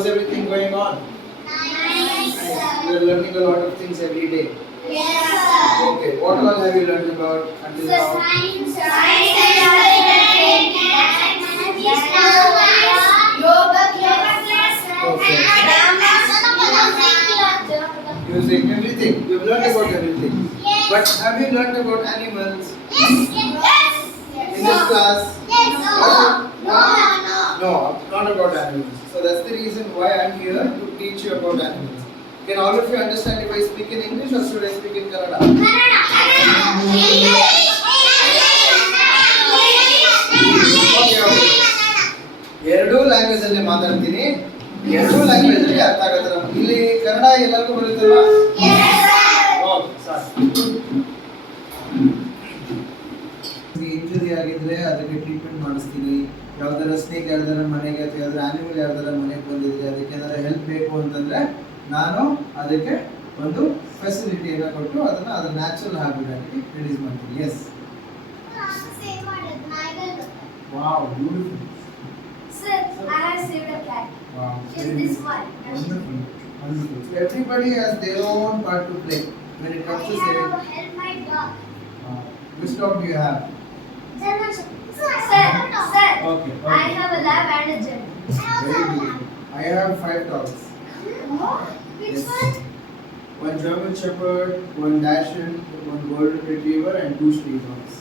How's everything going on? Nice. You are learning a lot of things every day. Yes, sir. Okay, what all have you learned about until now? Science, yoga class, Okay. music. Music, everything. You've learned about everything. Yes. But have you learned about animals Yes. in this class? Yes. No. No, not about animals. So that's the reason why I'm here to teach you about animals. Can all of you understand if I speak in English or should I speak in Kannada? Okay. ಎರಡೂ language ಅಲ್ಲಿ ಮಾತಾಡ್ತೀನಿ. ಎರಡೂ language ಅಲ್ಲಿ ಅರ್ಥ ಆಗತ್ತರ. ಇಲ್ಲಿ ಕನ್ನಡ ಎಲ್ಲರಿಗೂ ಬರುತ್ತಲ್ವಾ? Okay, ಸಾಕು. Injury ಆಗಿದ್ರೆ ಅದಕ್ಕೆ ಟ್ರೀಟ್ಮೆಂಟ್ ಮಾಡಿಸ್ತೀನಿ. ಯಾವ್ದಾರ ಸ್ನೇಕ್ ಯಾವ್ದಾರ ಮನೆಗೆ ಅಥವಾ ಯಾವ್ದಾರ ಆನಿಮಲ್ ಯಾವ್ದಾರ ಮನೆಗೆ ಬಂದಿದ್ರೆ ಅದಕ್ಕೆ ಏನಾರ ಹೆಲ್ಪ್ ಬೇಕು ಅಂತಂದ್ರೆ ನಾನು ಅದಕ್ಕೆ ಒಂದು ಫೆಸಿಲಿಟಿಯನ್ನು ಕೊಟ್ಟು ಅದನ್ನ ಅದರ ನ್ಯಾಚುರಲ್ ಹ್ಯಾಬಿಟ್ ಆಗಿ ರಿಲೀಸ್ ಮಾಡ್ತೀನಿ. Yes. Wow, beautiful. Sir, I have saved a cat. Wow. Just this one. Wonderful. Wonderful. So everybody has their own part to play when it comes to I saving. have helped my dog. Which dog do you have? German Shepherd. Sir, Okay. I have a lab and a German. Very beautiful. I have 5 dogs. Which Yes. one? One German Shepherd, one Dachshund, one Golden Retriever, and 2 street dogs.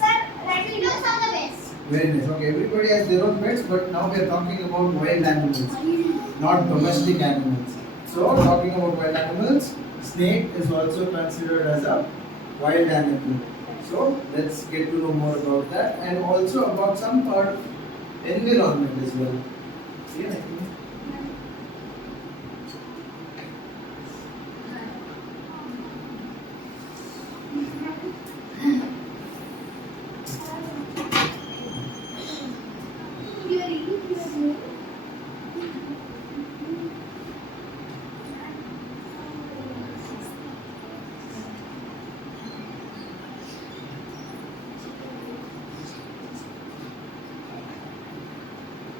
Sir, Rattly dogs are the best. Very nice. Okay, everybody has their own pets, but now we are talking about wild animals, not domestic animals. So, talking about wild animals, snake is also considered as a wild animal. So, let's get to know more about that and also about some part of environment as well. See, I think.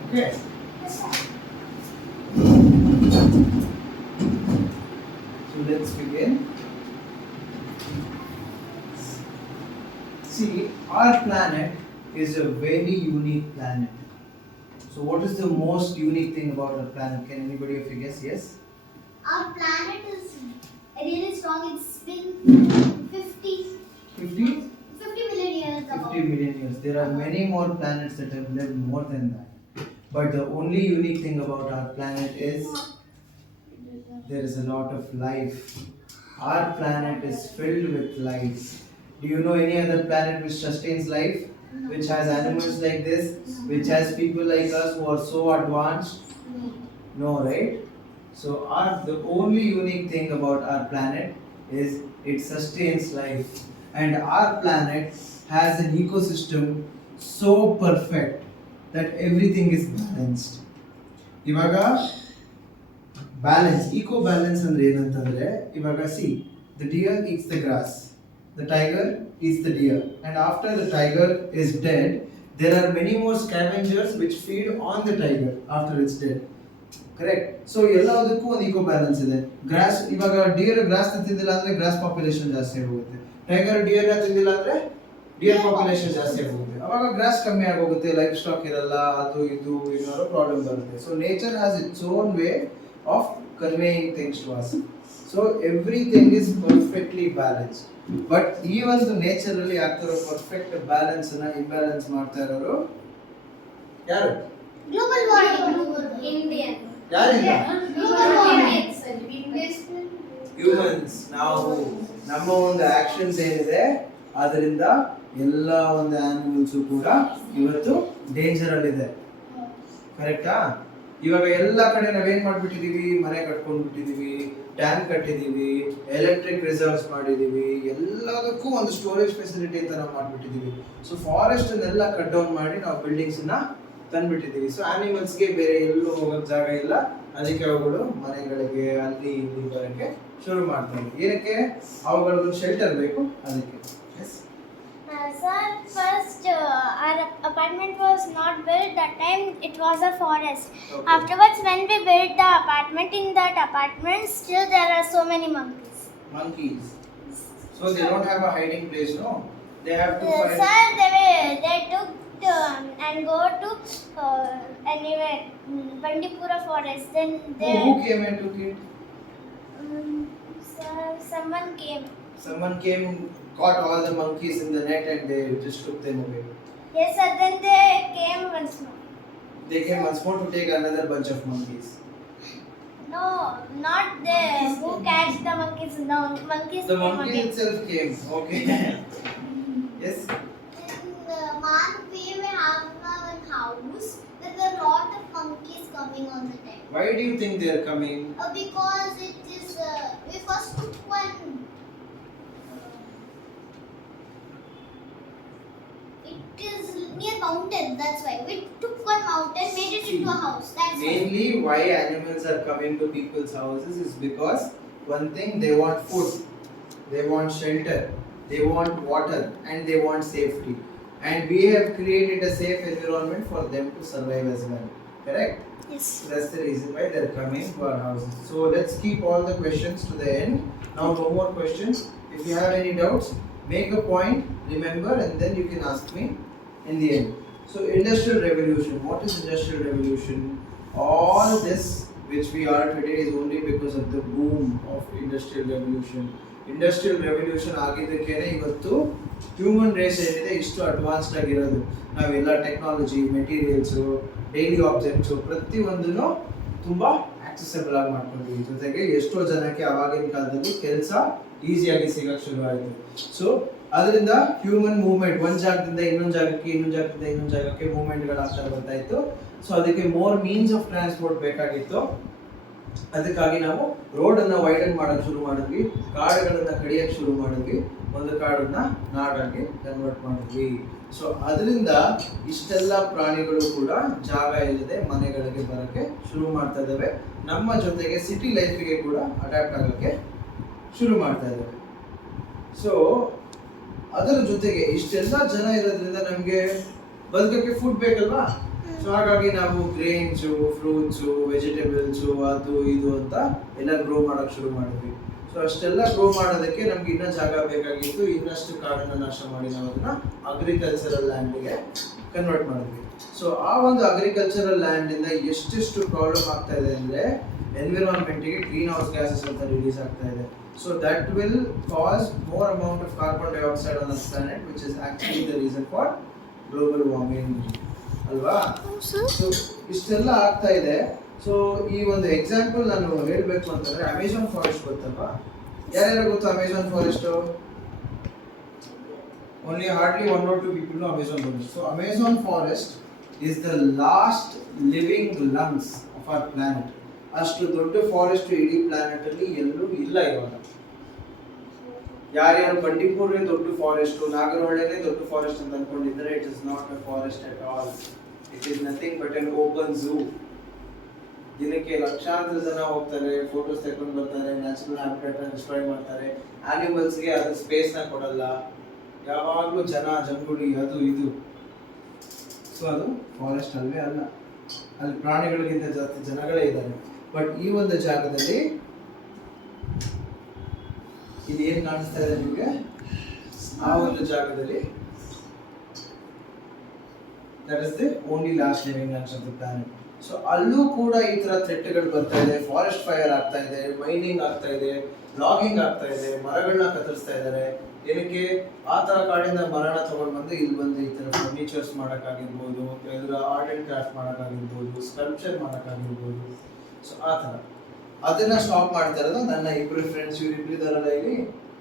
Okay. So let's begin. See, our planet is a very unique planet. So what is the most unique thing about our planet? Can anybody of you guess? Yes? Our planet is really strong. It's been 50 50? 50 million years ago. 50 million years. There are many more planets that have lived more than that. But the only unique thing about our planet is there is a lot of life. Our planet is filled with life. Do you know any other planet which sustains life? Which has animals like this? Which has people like us who are so advanced? No, right? So the only unique thing about our planet is it sustains life. And our planet has an ecosystem so perfect that everything is balanced. ಇವಾಗ balance eco balance ಅಂದ್ರೆ ಏನಂತಂದ್ರೆ ಇವಾಗ see the deer eats the grass, the tiger eats the deer, and after the tiger is dead there are many more scavengers which feed on the tiger after it's dead. Correct. So ಎಲ್ಲದಕ್ಕೂ ಒಂದು eco balance ಇದೆ. Grass ಇವಾಗ deer grass ತಿಂದಿಲ್ಲ ಅಂದ್ರೆ gross population ಜಾಸ್ತಿ ಹೋಗುತ್ತೆ. Tiger dear ತಿಂದಿಲ್ಲ ಅಂದ್ರೆ ಡಿಯರ್ ಪಾಪ್ಯುಲೇಷನ್ ಜಾಸ್ತಿ ಆಗೋಗುತ್ತೆ. ಅವಾಗ ಗ್ರಾಸ್ ಕಮ್ಮಿ ಆಗೋಗುತ್ತೆ, ಲೈಫ್ ಸ್ಟಾಕ್ ಇರಲ್ಲ, ಅದು ಇದು ಏನಾದ್ರು ಪ್ರಾಬ್ಲಮ್ ಬರುತ್ತೆ. So nature has its own way of conveying things to us. So everything is perfectly balance. But ಈ ಒಂದು ನೇಚರ್ ಅಲ್ಲಿ ಆಗ್ತಿರೋ ಪರ್ಫೆಕ್ಟ್ ಬ್ಯಾಲೆನ್ಸ್ ಅನ್ನ ಇಂಬ್ಯಾಲೆನ್ಸ್ ಮಾಡ್ತಾ ಇರೋರು ಯಾರು? Global warming. Indian. ಯಾರಿಲ್ಲ? Global warming. ಹ್ಯೂಮನ್ಸ್. ನಾವು ನಮ್ಮ ಒಂದು ಆಕ್ಷನ್ಸ್ ಏನಿದೆ ಅದರಿಂದ ಎಲ್ಲ ಒಂದು ಆನಿಮಲ್ಸು ಕೂಡ ಇವತ್ತು ಡೇಂಜರ್ ಅಲ್ಲಿದೆ. ಕರೆಕ್ಟಾ? ಇವಾಗ ಎಲ್ಲ ಕಡೆ ನಾವೇನ್ ಮಾಡ್ಬಿಟ್ಟಿದೀವಿ, ಮನೆ ಕಟ್ಕೊಂಡ್ಬಿಟ್ಟಿದೀವಿ, ಡ್ಯಾಮ್ ಕಟ್ಟಿದೀವಿ, ಎಲೆಕ್ಟ್ರಿಕ್ ರಿಸರ್ವ್ಸ್ ಮಾಡಿದೀವಿ, ಎಲ್ಲದಕ್ಕೂ ಒಂದು ಸ್ಟೋರೇಜ್ ಫೆಸಿಲಿಟಿ ಅಂತ ನಾವು ಮಾಡ್ಬಿಟ್ಟಿದೀವಿ. ಸೊ ಫಾರೆಸ್ಟ್ ಅನ್ನೆಲ್ಲ ಕಟ್ ಡೌನ್ ಮಾಡಿ ನಾವು ಬಿಲ್ಡಿಂಗ್ಸ್ ನ ತಂದ್ಬಿಟ್ಟಿದೀವಿ. ಸೊ ಆನಿಮಲ್ಸ್ಗೆ ಬೇರೆ ಎಲ್ಲೂ ಹೋಗೋಕ್ ಜಾಗ ಇಲ್ಲ, ಅದಕ್ಕೆ ಅವುಗಳು ಮನೆಗಳಿಗೆ ಅಲ್ಲಿ ಇಲ್ಲಿ ಬರಕ್ಕೆ ಶುರು ಮಾಡ್ತವೆ. ಏನಕ್ಕೆ? ಅವುಗಳಿಗೊಂದು ಶೆಲ್ಟರ್ ಬೇಕು, ಅದಕ್ಕೆ. Sir, first our apartment was not built. That time it was a forest. Okay. Afterwards, when we built the apartment, in that apartment, still there are so many monkeys. Monkeys. So they don't have a hiding place, no? They have to find. Sir, they took and go to anywhere Bandipura forest. Then they Who came and took it? sir, someone came. Someone came, caught all the monkeys in the net, and they just took them away. Yes, sir. Then they came once more. They came once more to take another bunch of monkeys. No, not they. Who catch the monkeys? No, monkeys The came monkey again. itself came. Okay. Yes. In Manvi, we have one house. There are a lot of monkeys coming on the time. Why do you think they are coming? Because it is. We first took one. It is near mountain. That's why we took one mountain, made it into a house. That's why. Mainly, why animals are coming to people's houses is because one thing, they want food, they want shelter, they want water, and they want safety. And we have created a safe environment for them to survive as well. Correct? Yes. So that's the reason why they're coming to our houses. So let's keep all the questions to the end. Now no more questions. If you have any doubts, make a point, remember, and then you can ask me in the end. So industrial revolution. What is industrial revolution? All this which we are today is only because of the boom of industrial revolution. Industrial revolution ಆಗಿದ್ದಕ್ಕೇನೆ ಇವತ್ತು human race ಏನಿದೆ ಇಷ್ಟು advanced ಆಗಿರೋದು. ನಾವೆಲ್ಲ technology, materials, daily objects ಪ್ರತಿಯೊಂದನ್ನು ತುಂಬ accessible ಆಗಿ ಮಾಡ್ಕೊಂಡ್ವಿ. ಜೊತೆಗೆ ಎಷ್ಟೋ ಜನಕ್ಕೆ ಆವಾಗಿನ ಕಾಲದಲ್ಲಿ ಕೆಲಸ ಈಸಿಯಾಗಿ ಸಿಗಕ್ಕೆ ಶುರು ಆಯಿತು. ಸೊ ಅದರಿಂದ ಹ್ಯೂಮನ್ ಮೂವ್ಮೆಂಟ್ ಒಂದು ಜಾಗದಿಂದ ಇನ್ನೊಂದು ಜಾಗಕ್ಕೆ, ಇನ್ನೊಂದು ಜಾಗದಿಂದ ಇನ್ನೊಂದು ಜಾಗಕ್ಕೆ ಮೂವ್ಮೆಂಟ್ಗಳಾಗ್ತಾ ಬರ್ತಾಯಿತ್ತು. ಸೊ ಅದಕ್ಕೆ ಮೋರ್ ಮೀನ್ಸ್ ಆಫ್ ಟ್ರಾನ್ಸ್ಪೋರ್ಟ್ ಬೇಕಾಗಿತ್ತು. ಅದಕ್ಕಾಗಿ ನಾವು ರೋಡನ್ನು ವೈಡನ್ ಮಾಡೋಕ್ಕೆ ಶುರು ಮಾಡಿದ್ವಿ, ಕಾಡುಗಳನ್ನು ಕಡಿಯೋಕ್ಕೆ ಶುರು ಮಾಡಿದ್ವಿ, ಒಂದು ಕಾಡನ್ನ ನಾಡಾಗಿ ಕನ್ವರ್ಟ್ ಮಾಡಿದ್ವಿ. ಸೊ ಅದರಿಂದ ಇಷ್ಟೆಲ್ಲ ಪ್ರಾಣಿಗಳು ಕೂಡ ಜಾಗ ಇಲ್ಲದೆ ಮನೆಗಳಿಗೆ ಬರೋಕ್ಕೆ ಶುರು ಮಾಡ್ತಾ ಇದ್ದಾವೆ. ನಮ್ಮ ಜೊತೆಗೆ ಸಿಟಿ ಲೈಫಿಗೆ ಕೂಡ ಅಡ್ಯಾಪ್ಟ್ ಆಗೋಕ್ಕೆ ಶುರು ಮಾಡ್ತಾ ಇದ್ದಾವೆ. ಸೊ ಅದರ ಜೊತೆಗೆ ಇಷ್ಟೆಲ್ಲ ಜನ ಇರೋದ್ರಿಂದ ನಮಗೆ ಬದುಕೋಕ್ಕೆ ಫುಡ್ ಬೇಕಲ್ವಾ? ಸೊ ಹಾಗಾಗಿ ನಾವು ಗ್ರೇನ್ಸು, ಫ್ರೂಟ್ಸು, ವೆಜಿಟೇಬಲ್ಸು, ಅದು ಇದು ಅಂತ ಎಲ್ಲ ಗ್ರೋ ಮಾಡೋಕ್ಕೆ ಶುರು ಮಾಡಿದ್ವಿ. ಸೊ ಅಷ್ಟೆಲ್ಲ ಗ್ರೋ ಮಾಡೋದಕ್ಕೆ ನಮ್ಗೆ ಇನ್ನೂ ಜಾಗ ಬೇಕಾಗಿತ್ತು. ಇನ್ನಷ್ಟು ಕಾಡನ್ನು ನಾಶ ಮಾಡಿ ನಾವು ಅದನ್ನ ಅಗ್ರಿಕಲ್ಚರಲ್ ಲ್ಯಾಂಡಿಗೆ ಕನ್ವರ್ಟ್ ಮಾಡಿದ್ವಿ. ಸೊ ಆ ಒಂದು ಅಗ್ರಿಕಲ್ಚರಲ್ ಲ್ಯಾಂಡಿಂದ ಎಷ್ಟೆಷ್ಟು ಪ್ರಾಬ್ಲಮ್ ಆಗ್ತಾ ಇದೆ ಅಂದರೆ, ಎನ್ವಿರಾನ್ಮೆಂಟಿಗೆ ಗ್ರೀನ್ ಹೌಸ್ ಗ್ಯಾಸಸ್ ಅಂತ ರಿಲೀಸ್ ಆಗ್ತಾ ಇದೆ. So that will cause more amount of carbon dioxide on the planet, which is actually the reason for global warming ಅಲ್ವಾ? ಸೊ ಇಷ್ಟೆಲ್ಲ ಆಗ್ತಾ ಇದೆ. ಸೊ ಈ ಒಂದು ಎಕ್ಸಾಂಪಲ್ ನಾನು ಹೇಳಬೇಕು ಅಂತಂದ್ರೆ, ಅಮೆಜಾನ್ ಫಾರೆಸ್ಟ್ ಗೊತ್ತಲ್ವಾ? ಯಾರ್ಯಾರು ಗೊತ್ತು Amazon forest? Only hardly 1 or 2 people know Amazon forest. So Amazon forest is the last living lungs of our planet. ಅಷ್ಟು ದೊಡ್ಡ ಫಾರೆಸ್ಟ್ ಇಡೀ ಪ್ಲಾನೆಟ್ ಅಲ್ಲಿ ಎಲ್ಲೂ ಇಲ್ಲ ಇವಾಗ. ಯಾರ್ಯಾರು ಬಂಡೀಪುರೇ ದೊಡ್ಡ ಫಾರೆಸ್ಟ್, ನಾಗರಹೊಳೆನೇ ದೊಡ್ಡ ಫಾರೆಸ್ಟ್ ಅಂತ ಅನ್ಕೊಂಡಿದ್ದಾರೆ, it is not a forest at all. It is nothing but an open zoo. ದಿನಕ್ಕೆ ಲಕ್ಷಾಂತರ ಜನ ಹೋಗ್ತಾರೆ, ಫೋಟೋಸ್ ತೆಗೆದುಕೊಂಡು ಬರ್ತಾರೆ, ನ್ಯಾಚುರಲ್ ಹ್ಯಾಬಿಟೇಟ್ ಡಿಸ್ಟ್ರಾಯ್ ಮಾಡ್ತಾರೆ. ಆನಿಮಲ್ಸ್ಗೆ ಅದು ಸ್ಪೇಸ್ನ ಕೊಡಲ್ಲ, ಯಾವಾಗಲೂ ಜನ ಜಂಗುಳಿ ಅದು ಇದು. ಸೊ ಅದು ಫಾರೆಸ್ಟ್ ಅಲ್ವೇ ಅಲ್ಲ, ಅಲ್ಲಿ ಪ್ರಾಣಿಗಳಿಗಿಂತ ಜಾಸ್ತಿ ಜನಗಳೇ ಇದ್ದಾರೆ. ಬಟ್ ಈ ಒಂದು ಜಾಗದಲ್ಲಿ ಇದು ಏನು ಕಾಣಿಸ್ತಾ ಇದೆ ನಿಮಗೆ, ಆ ಒಂದು ಜಾಗದಲ್ಲಿ that is the only last living lungs of the planet. So ಅಲ್ಲೂ ಕೂಡ ಈ ತರ ಥ್ರೆಟ್ಗಳು ಬರ್ತಾ ಇದೆ. ಫಾರೆಸ್ಟ್ ಫೈರ್ ಆಗ್ತಾ ಇದೆ, ಮೈನಿಂಗ್ ಆಗ್ತಾ ಇದೆ, ಲಾಗಿಂಗ್ ಆಗ್ತಾ ಇದೆ, ಮರಗಳನ್ನ ಕತ್ತರಿಸ್ತಾ ಇದ್ದಾರೆ. ಏನಕ್ಕೆ? ಆ ತರ ಕಾಡಿಂದ ಮರನ ತಗೊಂಡು ಬಂದು ಇಲ್ಲಿ ಬಂದು ಈ ತರ ಫರ್ನಿಚರ್ಸ್ ಮಾಡೋಕ್ಕಾಗಿರ್ಬೋದು, ಇದರ ಆರ್ಟ್ ಆ್ಯಂಡ್ ಕ್ರಾಫ್ಟ್ ಮಾಡೋಕ್ಕಾಗಿರ್ಬೋದು, ಸ್ಕಲ್ಪ್ಚರ್ ಮಾಡೋಕ್ಕಾಗಿರ್ಬೋದು. ಸೊ ಆ ಥರ ಅದನ್ನ ಸ್ಟಾಪ್ ಮಾಡ್ತಾ ಇರೋದು ನನ್ನ ಇಬ್ಬರು ಫ್ರೆಂಡ್ಸ್. ಇವರಿಬ್ರು ಇದಾರಲ್ಲ ಇಲ್ಲಿ,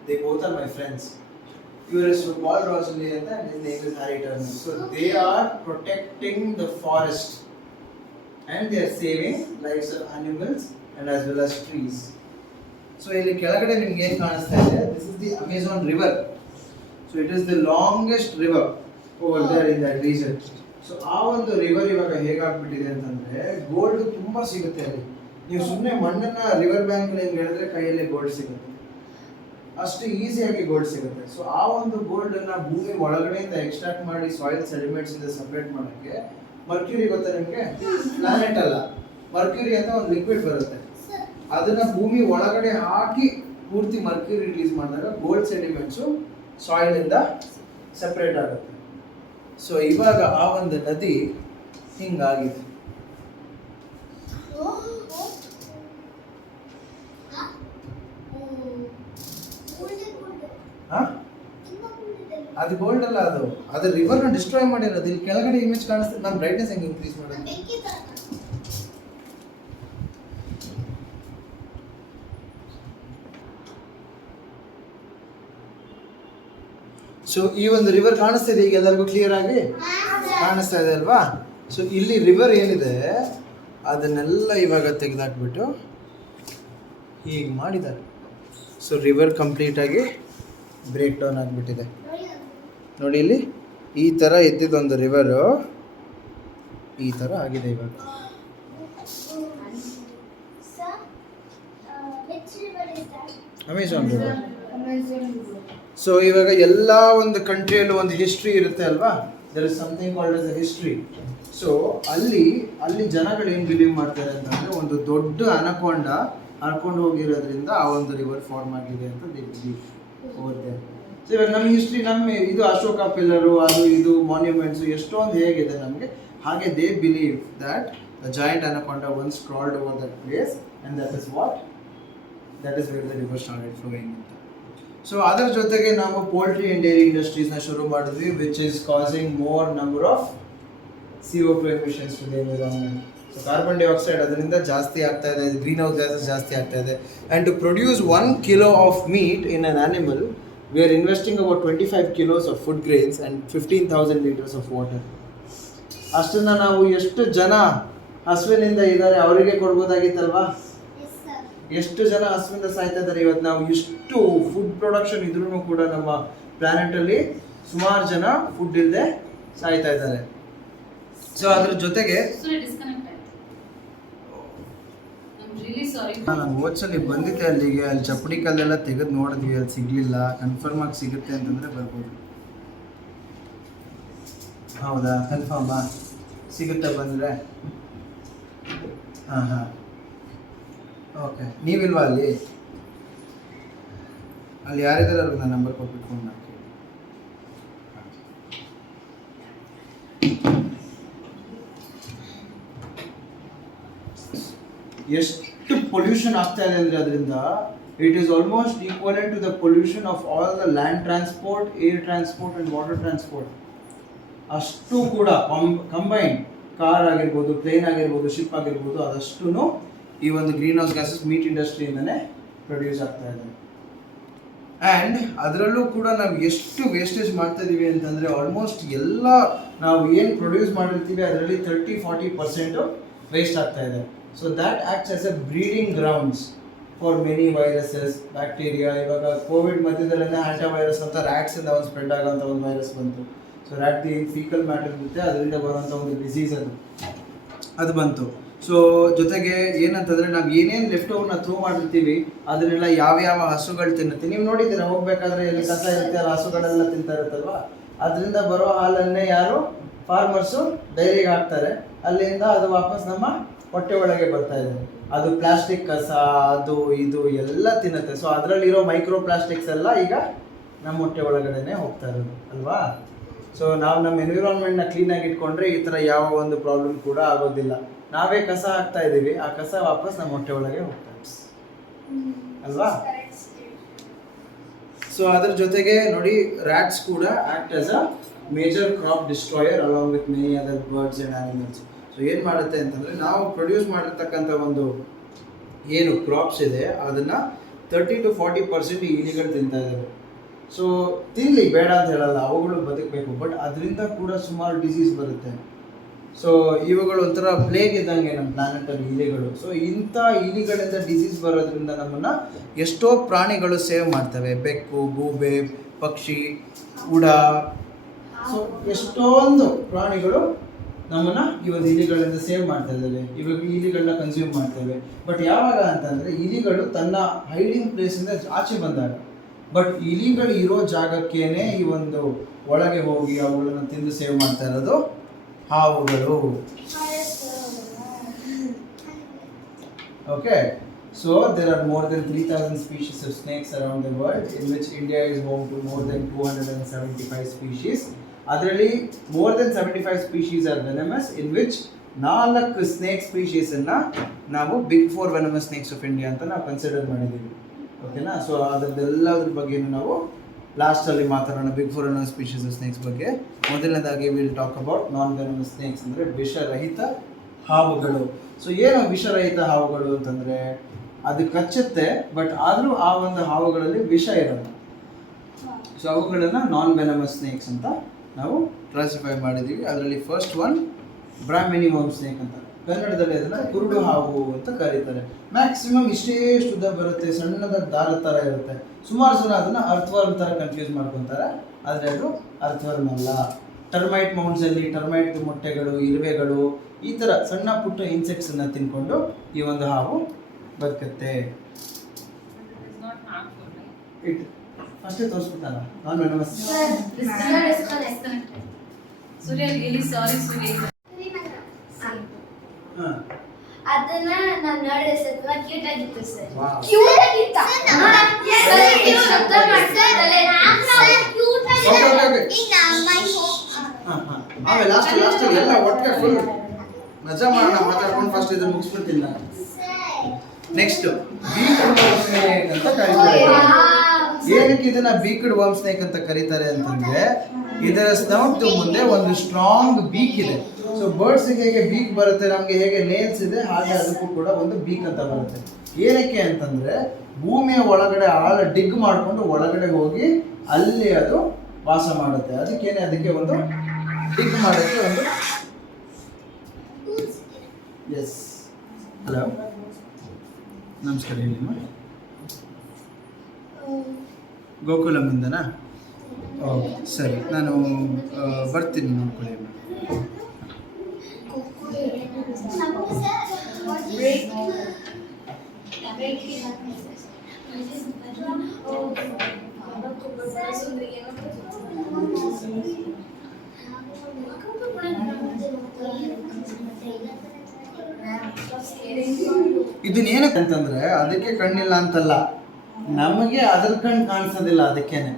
they both are my friends. ಇವರ ಹೆಸರು ಪಾಲ್ ರಾಸ್ಲಿ ಅಂತ, and his name is Harry Turner. So they are protecting the forest and they are saving lives of animals and as well as trees. So ಇಲ್ಲಿ ಕೆಳಗಡೆ ನಿಮ್ಗೆ ಏನು ಕಾಣಿಸ್ತಾ ಇದೆ, this is the Amazon river. So it is the longest river over there in that region. So ಆ ಒಂದು river ಇವಾಗ ಹೇಗಾಗ್ಬಿಟ್ಟಿದೆ ಅಂತಂದ್ರೆ, ಗೋಲ್ಡ್ ತುಂಬಾ ಸಿಗುತ್ತೆ ಅಲ್ಲಿ. ನೀವು ಸುಮ್ಮನೆ ಮಣ್ಣನ್ನ ರಿವರ್ ಬ್ಯಾಂಕ್ ಹಿಂಗೆ ಹೇಳಿದ್ರೆ ಕೈಯಲ್ಲಿ ಗೋಲ್ಡ್ ಸಿಗುತ್ತೆ. ಅಷ್ಟು ಈಸಿಯಾಗಿ ಗೋಲ್ಡ್ ಸಿಗುತ್ತೆ. ಸೊ ಆ ಒಂದು ಗೋಲ್ಡನ್ನು ಭೂಮಿ ಒಳಗಡೆಯಿಂದ ಎಕ್ಸ್ಟ್ರಾಕ್ಟ್ ಮಾಡಿ ಸಾಯಿಲ್ ಸೆಡಿಮೆಂಟ್ಸಿಂದ ಸಪ್ರೇಟ್ ಮಾಡೋಕ್ಕೆ ಮರ್ಕ್ಯೂರಿ ಗೊತ್ತಾ ನಿಮಗೆ? ಪ್ಲಾನೆಟ್ ಅಲ್ಲ, ಮರ್ಕ್ಯೂರಿ ಅಂತ ಒಂದು ಲಿಕ್ವಿಡ್ ಬರುತ್ತೆ, ಅದನ್ನ ಭೂಮಿ ಒಳಗಡೆ ಹಾಕಿ ಪೂರ್ತಿ ಮರ್ಕ್ಯೂರಿ ರಿಲೀಸ್ ಮಾಡಿದಾಗ ಗೋಲ್ಡ್ ಸೆಡಿಮೆಂಟ್ಸು ಸಾಯಿಲಿಂದ ಸಪ್ರೇಟ್ ಆಗುತ್ತೆ. ಸೊ ಇವಾಗ ಆ ಒಂದು ನದಿ ಹಿಂಗಾಗಿದೆ. ಅದು ಗೋಲ್ಡ್ ಅಲ್ಲ, ಅದು ರಿವರ್ನ ಡಿಸ್ಟ್ರಾಯ್ ಮಾಡಿರೋದು. ಇಲ್ಲಿ ಕೆಳಗಡೆ ಇಮೇಜ್ ಕಾಣಿಸ್ತದೆ. ನಾನು ಬ್ರೈಟ್ನೆಸ್ ಹೆಂಗೆ ಇನ್ಕ್ರೀಸ್ ಮಾಡೋದು? ಸೊ ಈ ಒಂದು ರಿವರ್ ಕಾಣಿಸ್ತಿದೆ ಈಗ ಎಲ್ಲರಿಗೂ ಕ್ಲಿಯರ್ ಆಗಿ ಕಾಣಿಸ್ತಾ ಇದೆ ಅಲ್ವಾ? ಸೊ ಇಲ್ಲಿ ರಿವರ್ ಏನಿದೆ ಅದನ್ನೆಲ್ಲ ಇವಾಗ ತೆಗೆದಾಕ್ಬಿಟ್ಟು ಹೀಗೆ ಮಾಡಿದ್ದಾರೆ. ಸೊ ರಿವರ್ ಕಂಪ್ಲೀಟಾಗಿ ಬ್ರೇಕ್ ಡೌನ್ ಆಗಿಬಿಟ್ಟಿದೆ. ನೋಡಿ ಇಲ್ಲಿ ಈ ಥರ ಇದ್ದಿದ್ದೊಂದು ರಿವರು ಈ ಥರ ಆಗಿದೆ ಇವಾಗ. Amazon river. ಸೊ ಇವಾಗ ಎಲ್ಲ ಒಂದು ಕಂಟ್ರಿಯಲ್ಲೂ ಒಂದು ಹಿಸ್ಟ್ರಿ ಇರುತ್ತೆ ಅಲ್ವಾ? There is something called as a history. So ಅಲ್ಲಿ ಜನಗಳು ಏನು ಬಿಲೀವ್ ಮಾಡ್ತಾರೆ ಅಂತಂದರೆ ಒಂದು ದೊಡ್ಡ ಅನಕೊಂಡ ಹರ್ಕೊಂಡು ಹೋಗಿರೋದ್ರಿಂದ ಆ ಒಂದು ರಿವರ್ ಫಾರ್ಮ್ ಆಗಿದೆ ಅಂತ ಬಿಲೀವ್ ಓದ್ದೆ. ಸೊ ಇವಾಗ ನಮ್ಮ ಹಿಸ್ಟ್ರಿ, ನಮ್ಮ ಇದು ಅಶೋಕ ಪಿಲ್ಲರು, ಅದು ಇದು ಮಾನ್ಯುಮೆಂಟ್ಸು ಎಷ್ಟೊಂದು ಹೇಗಿದೆ ನಮಗೆ, ಹಾಗೆ they believe that the giant anaconda once crawled over that place and that is where the river started flowing ಅಂತ. ಸೊ ಅದರ ಜೊತೆಗೆ ನಾವು ಪೋಲ್ಟ್ರಿ ಆ್ಯಂಡ್ ಡೈರಿ ಇಂಡಸ್ಟ್ರೀಸ್ನ ಶುರು ಮಾಡಿದ್ವಿ, which is causing more number of CO2 emissions to the environment. So carbon dioxide ಅದರಿಂದ ಜಾಸ್ತಿ ಆಗ್ತಾ ಇದೆ, ಗ್ರೀನ್ ಹೌಸ್ ಗ್ಯಾಸಸ್ ಜಾಸ್ತಿ ಆಗ್ತಾ ಇದೆ. And to produce 1 kilo of meat in an animal we are investing about 25 kilos of food grains and 15,000 liters of water. ಅಷ್ಟನ್ನು ನಾವು ಎಷ್ಟು ಜನ ಹಸುವಿನಿಂದ ಇದ್ದಾರೆ ಅವರಿಗೆ ಕೊಡ್ಬೋದಾಗಿತ್ತಲ್ವಾ? ಎಷ್ಟು ಜನ ಹಸುವಿಂದ ಸಾಯ್ತಾ ಇದ್ದಾರೆ ಇವತ್ತು. ನಾವು ಇಷ್ಟು ಫುಡ್ ಪ್ರೊಡಕ್ಷನ್ ಇದ್ರೂ ಕೂಡ ನಮ್ಮ ಪ್ಲಾನೆಟಲ್ಲಿ ಸುಮಾರು ಜನ ಫುಡ್ ಇಲ್ಲದೆ ಸಾಯ್ತಾ ಇದ್ದಾರೆ. ಸೊ ಅದ್ರ ಜೊತೆಗೆ ನಾನು ಓದ್ಸಲಿ ಬಂದಿದ್ದೆ ಅಲ್ಲಿಗೆ, ಅಲ್ಲಿ ಚಪ್ಪಡಿ ಕಲ್ಲೆಲ್ಲ ತೆಗೆದು ನೋಡಿದ್ವಿ, ಅಲ್ಲಿ ಸಿಗ್ಲಿಲ್ಲ. ಕನ್ಫರ್ಮ್ ಆಗಿ ಸಿಗುತ್ತೆ ಅಂತಂದ್ರೆ ಬರ್ಬೋದು. ಹೌದಾ? ಕನ್ಫರ್ಮಾ? ಸಿಗುತ್ತೆ ಬಂದರೆ? ಹಾಂ ಓಕೆ. ನೀವಿಲ್ವಾ ಅಲ್ಲಿ ಯಾರಿದ್ದಾರೆ ಅವ್ರಿಗೆ ನಾನು ನಂಬರ್ ಕೊಟ್ಬಿಟ್ಟು ಫೋನ್ ಮಾಡ್ತೀನಿ. ಎಷ್ಟು ಪೊಲ್ಯೂಷನ್ ಆಗ್ತಾ ಇದೆ ಅಂದರೆ ಅದರಿಂದ it is almost equivalent to the pollution of all the land transport, air transport and water transport. ಅಷ್ಟು ಕೂಡ ಕಂಬೈನ್, ಕಾರ್ ಆಗಿರ್ಬೋದು, ಪ್ಲೇನ್ ಆಗಿರ್ಬೋದು, ಶಿಪ್ ಆಗಿರ್ಬೋದು, ಅದಷ್ಟು ಈ ಒಂದು ಗ್ರೀನ್ ಹೌಸ್ ಗ್ಯಾಸಸ್ ಮೀಟ್ ಇಂಡಸ್ಟ್ರಿಯಿಂದನೇ ಪ್ರೊಡ್ಯೂಸ್ ಆಗ್ತಾ ಇದೆ. ಆ್ಯಂಡ್ ಅದರಲ್ಲೂ ಕೂಡ ನಾವು ಎಷ್ಟು ವೇಸ್ಟೇಜ್ ಮಾಡ್ತಾ ಇದ್ದೀವಿ ಅಂತಂದರೆ ಆಲ್ಮೋಸ್ಟ್ ಎಲ್ಲ ನಾವು ಏನು ಪ್ರೊಡ್ಯೂಸ್ ಮಾಡಿರ್ತೀವಿ ಅದರಲ್ಲಿ 30-40% ವೇಸ್ಟ್ ಆಗ್ತಾ ಇದೆ. So that acts as A breeding grounds for many viruses, bacteria. ಇವಾಗ ಕೋವಿಡ್ ಮಧ್ಯದಲ್ಲೇ ಆಂಟಿವೈರಸ್ ಅಂತ ರ್ಯಾಟ್ಸಿಂದ ಒಂದು ಸ್ಪ್ರೆಡ್ ಆಗೋಂಥ ಒಂದು ವೈರಸ್ ಬಂತು. So rat the faecal matter ಇರುತ್ತೆ, ಅದರಿಂದ ಬರುವಂಥ ಒಂದು ಡಿಸೀಸ್ ಅದು ಬಂತು. ಸೊ ಜೊತೆಗೆ ಏನಂತಂದರೆ ನಾವು ಏನೇನು ಲೆಫ್ಟ್ ಓವರ್ನ ಥ್ರೋ ಮಾಡಿರ್ತೀವಿ ಅದನ್ನೆಲ್ಲ ಯಾವ ಹಸುಗಳು ತಿನ್ನುತ್ತೆ. ನೀವು ನೋಡಿದ್ದೀರಾ ಹೋಗ್ಬೇಕಾದ್ರೆ ಎಲ್ಲಿ ಕಸ ಇರುತ್ತೆ ಅಲ್ಲಿ ಹಸುಗಳೆಲ್ಲ ತಿಂತಾ ಇರುತ್ತಲ್ವ, ಅದರಿಂದ ಬರೋ ಹಾಲನ್ನೇ ಯಾರು ಫಾರ್ಮರ್ಸು ಡೈರಿಗೆ ಹಾಕ್ತಾರೆ, ಅಲ್ಲಿಂದ ಅದು ವಾಪಸ್ ನಮ್ಮ ಹೊಟ್ಟೆ ಒಳಗೆ ಬರ್ತಾ ಇದೆ. ಅದು ಪ್ಲಾಸ್ಟಿಕ್ ಕಸ ಅದು ಇದು ಎಲ್ಲ ತಿನ್ನುತ್ತೆ. ಸೊ ಅದರಲ್ಲಿರೋ ಮೈಕ್ರೋ ಪ್ಲಾಸ್ಟಿಕ್ಸ್ ಎಲ್ಲ ಈಗ ನಮ್ಮ ಹೊಟ್ಟೆ ಒಳಗಡೆನೆ ಹೋಗ್ತಾ ಇರೋದು ಅಲ್ವಾ? ಸೊ ನಾವು ನಮ್ಮ ಎನ್ವಿರಾನ್ಮೆಂಟ್ನ ಕ್ಲೀನಾಗಿ ಇಟ್ಕೊಂಡ್ರೆ ಈ ಥರ ಯಾವ ಒಂದು ಪ್ರಾಬ್ಲಮ್ ಕೂಡ ಆಗೋದಿಲ್ಲ. ನಾವೇ ಕಸ ಹಾಕ್ತಾ ಇದ್ದೀವಿ, ಆ ಕಸ ವಾಪಸ್ ನಮ್ಮ ಹೊಟ್ಟೆ ಒಳಗೆ ಹೋಗ್ತಾ ಇದೆ ಅಲ್ವಾ? ಸೊ ಅದ್ರ ಜೊತೆಗೆ ನೋಡಿ ರ್ಯಾಟ್ಸ್ ಕೂಡ act as a major crop destroyer along with many other birds and animals. So ಏನು ಮಾಡುತ್ತೆ ಅಂತಂದರೆ ನಾವು ಪ್ರೊಡ್ಯೂಸ್ ಮಾಡಿರ್ತಕ್ಕಂಥ ಒಂದು ಏನು ಕ್ರಾಪ್ಸ್ ಇದೆ ಅದನ್ನು 30-40% ಈ ಇಲಿಗಳು ತಿಂತಾ ಇದ್ದಾವೆ. ಸೊ ತಿನ್ನಲಿ ಬೇಡ ಅಂತ ಹೇಳಲ್ಲ, ಅವುಗಳು ಬದುಕಬೇಕು, ಬಟ್ ಅದರಿಂದ ಕೂಡ ಸುಮಾರು ಡಿಸೀಸ್ ಬರುತ್ತೆ. ಸೊ ಇವುಗಳು ಒಂಥರ ಪ್ಲೇಗ್ ಇದ್ದಂಗೆ ನಮ್ಮ ಪ್ಲಾನೆಟಲ್ಲಿ ಇಲಿಗಳು. ಸೊ ಇಂಥ ಇಲಿಗಳಿಂದ ಡಿಸೀಸ್ ಬರೋದ್ರಿಂದ ನಮ್ಮನ್ನು ಎಷ್ಟೋ ಪ್ರಾಣಿಗಳು ಸೇವ್ ಮಾಡ್ತವೆ. ಬೆಕ್ಕು, ಗೂಬೆ, ಪಕ್ಷಿ, ಉಡ, ಸೊ ಎಷ್ಟೊಂದು ಪ್ರಾಣಿಗಳು ನಮ್ಮನ್ನು ಈ ಒಂದು ಇಲಿಗಳಿಂದ ಸೇವ್ ಮಾಡ್ತಾ ಇದ್ದಾವೆ. ಇವಾಗ ಇಲಿಗಳನ್ನ ಕನ್ಸ್ಯೂಮ್ ಮಾಡ್ತೇವೆ. ಬಟ್ ಯಾವಾಗ ಅಂತಂದರೆ ಇಲಿಗಳು ತನ್ನ ಹೈಡಿಂಗ್ ಪ್ಲೇಸಿಂದ ಆಚೆ ಬಂದಾಗ ಬಟ್ ಇಲಿಗಳು ಇರೋ ಜಾಗಕ್ಕೇನೆ ಈ ಒಂದು ಒಳಗೆ ಹೋಗಿ ಅವುಗಳನ್ನು ತಿಂದು ಸೇವ್ ಮಾಡ್ತಾ ಇರೋದು ಹಾವುಗಳು. Okay, so there are more than 3,000 species of snakes around the world, in which India is home to more than 275 species. ಅದರಲ್ಲಿ more than 75 species are venomous, in which 4 snake species ಅನ್ನ ನಾವು big 4 venomous snakes of India ಅಂತ ನಾವು consider ಮಾಡಿದ್ದೀವಿ. ಓಕೆನಾ? So ಅದರದ್ದೆಲ್ಲದ್ರ ಬಗ್ಗೆ ನಾವು ಲಾಸ್ಟಲ್ಲಿ ಮಾತಾಡೋಣ. Big 4 venomous species of snakes ಬಗ್ಗೆ. ಮೊದಲನೇದಾಗಿ will talk about non venomous snakes, ಅಂದರೆ ವಿಷರಹಿತ ಹಾವುಗಳು. ಸೊ ಏನು ವಿಷರಹಿತ ಹಾವುಗಳು ಅಂತಂದರೆ, ಅದು ಕಚ್ಚುತ್ತೆ ಬಟ್ ಆದರೂ ಆ ಒಂದು ಹಾವುಗಳಲ್ಲಿ ವಿಷ ಇರಲ್ಲ. ಸೊ ಅವುಗಳನ್ನು ನಾನ್ ವೆನಮಸ್ ಸ್ನೇಕ್ಸ್ ಅಂತ ನಾವು ಕ್ಲಾಸಿಫೈ ಮಾಡಿದ್ದೀವಿ. ಅದರಲ್ಲಿ ಫಸ್ಟ್ ಒನ್ ಬ್ರಾಹ್ಮಿನಿ ವರ್ಮ್ ಸ್ನೇಕ್ ಅಂತ, ಕನ್ನಡದಲ್ಲಿ ಅದನ್ನು ಕುರುಡು ಹಾವು ಅಂತ ಕರೀತಾರೆ. ಮ್ಯಾಕ್ಸಿಮಮ್ ಇಷ್ಟೇ ಉದ್ದ ಬರುತ್ತೆ, ಸಣ್ಣದ ದಾರದ ಥರ ಇರುತ್ತೆ. ಸುಮಾರು ಜನ ಅದನ್ನು ಅರ್ಥವರ್ಮ್ ಥರ ಕನ್ಫ್ಯೂಸ್ ಮಾಡ್ಕೊತಾರೆ, ಆದರೆ ಅದು ಅರ್ಥವರ್ಮ್ ಅಲ್ಲ. ಟರ್ಮೈಟ್ ಮೌಂಡ್ಸಲ್ಲಿ ಟರ್ಮೈಟ್ ಮೊಟ್ಟೆಗಳು, ಇರುವೆಗಳು, ಈ ಥರ ಸಣ್ಣ ಪುಟ್ಟ ಇನ್ಸೆಕ್ಟ್ಸನ್ನು ತಿನ್ಕೊಂಡು ಈ ಒಂದು ಹಾವು ಬದುಕುತ್ತೆ. ಫಸ್ಟೇ ತೋರಿಸ್ಬಿಟ್ಟಲ್ಲ ನಾನ್ ವೆನಮಸ್. ಅದನ್ನ ನಾನು ನೋಡಿ ಸರ್ ತುಂಬಾ ಕ್ಯೂಟ್ ಆಗಿತ್ತು ಸರ್. ಕ್ಯೂಟ್ ಆಗಿತ್ತಾ? ಶಬ್ದ ಮಾಡ್ತಾ ಇದ್ದಲೆ ಕ್ಯೂಟ್ ಆಗಿದೆ. ಆಮೇಲೆ ಲಾಸ್ಟ್ ಎಲ್ಲ ಒಟ್ಟಿಗೆ ಫುಲ್ ಮಜಾ ಮಾಡೋಣ, ಮಾತಾಡ್ಕೊಂಡು ಫಸ್ಟ್ ಇದನ್ನು ಮುಗಿಸ್ಬಿಡ್ತೀನಿ ನಾನು. ನೆಕ್ಸ್ಟ್ ಬೀಕ್ಡ್ ವರ್ಮ್ ಸ್ನೇಕ್ ಅಂತ ಕರೀತಾರೆ. ಏನಕ್ಕೆ ಇದನ್ನ ಬೀಕ್ಡ್ ವರ್ಮ್ ಸ್ನೇಕ್ ಅಂತ ಕರೀತಾರೆ ಅಂತಂದ್ರೆ, ಇದರ ಸ್ನೌಟ್ ಮುಂದೆ ಒಂದು ಸ್ಟ್ರಾಂಗ್ ಬೀಕ್ ಇದೆ. ಸೊ ಬರ್ಡ್ಸ್ಗೆ ಹೇಗೆ ಬೀಕ್ ಬರುತ್ತೆ, ನಮಗೆ ಹೇಗೆ ನೇಲ್ಸ್ ಇದೆ, ಹಾಗೆ ಅದಕ್ಕೂ ಕೂಡ ಒಂದು ಬೀಕ್ ಅಂತ ಬರುತ್ತೆ. ಏನಕ್ಕೆ ಅಂತಂದ್ರೆ, ಭೂಮಿಯ ಒಳಗಡೆ ಆಳ ಡಿಗ್ ಮಾಡಿಕೊಂಡು ಒಳಗಡೆ ಹೋಗಿ ಅಲ್ಲಿ ಅದು ವಾಸ ಮಾಡುತ್ತೆ. ಅದಕ್ಕೆ ಒಂದು ಡಿಗ್ ಮಾಡೋಕ್ಕೆ ಒಂದು ಎಸ್. ಹಲೋ, ನಮಸ್ಕಾರ. ಹೇಳಿಮ್ಮ ಗೋಕುಲಮಿಂದನಾ? ಓಕೆ ಸರಿ, ನಾನು ಬರ್ತೀನಿ, ನೋಡ್ಕೊಳ್ಳಿ. ಇದನ್ನೇನಕ್ಕೆ ಅಂತಂದ್ರೆ, ಅದಕ್ಕೆ ಕಣ್ಣಿಲ್ಲ ಅಂತಲ್ಲ, ನಮಗೆ ಅದ್ರ ಕಣ್ಣು ಕಾಣಿಸೋದಿಲ್ಲ, ಅದಕ್ಕೇನೆ.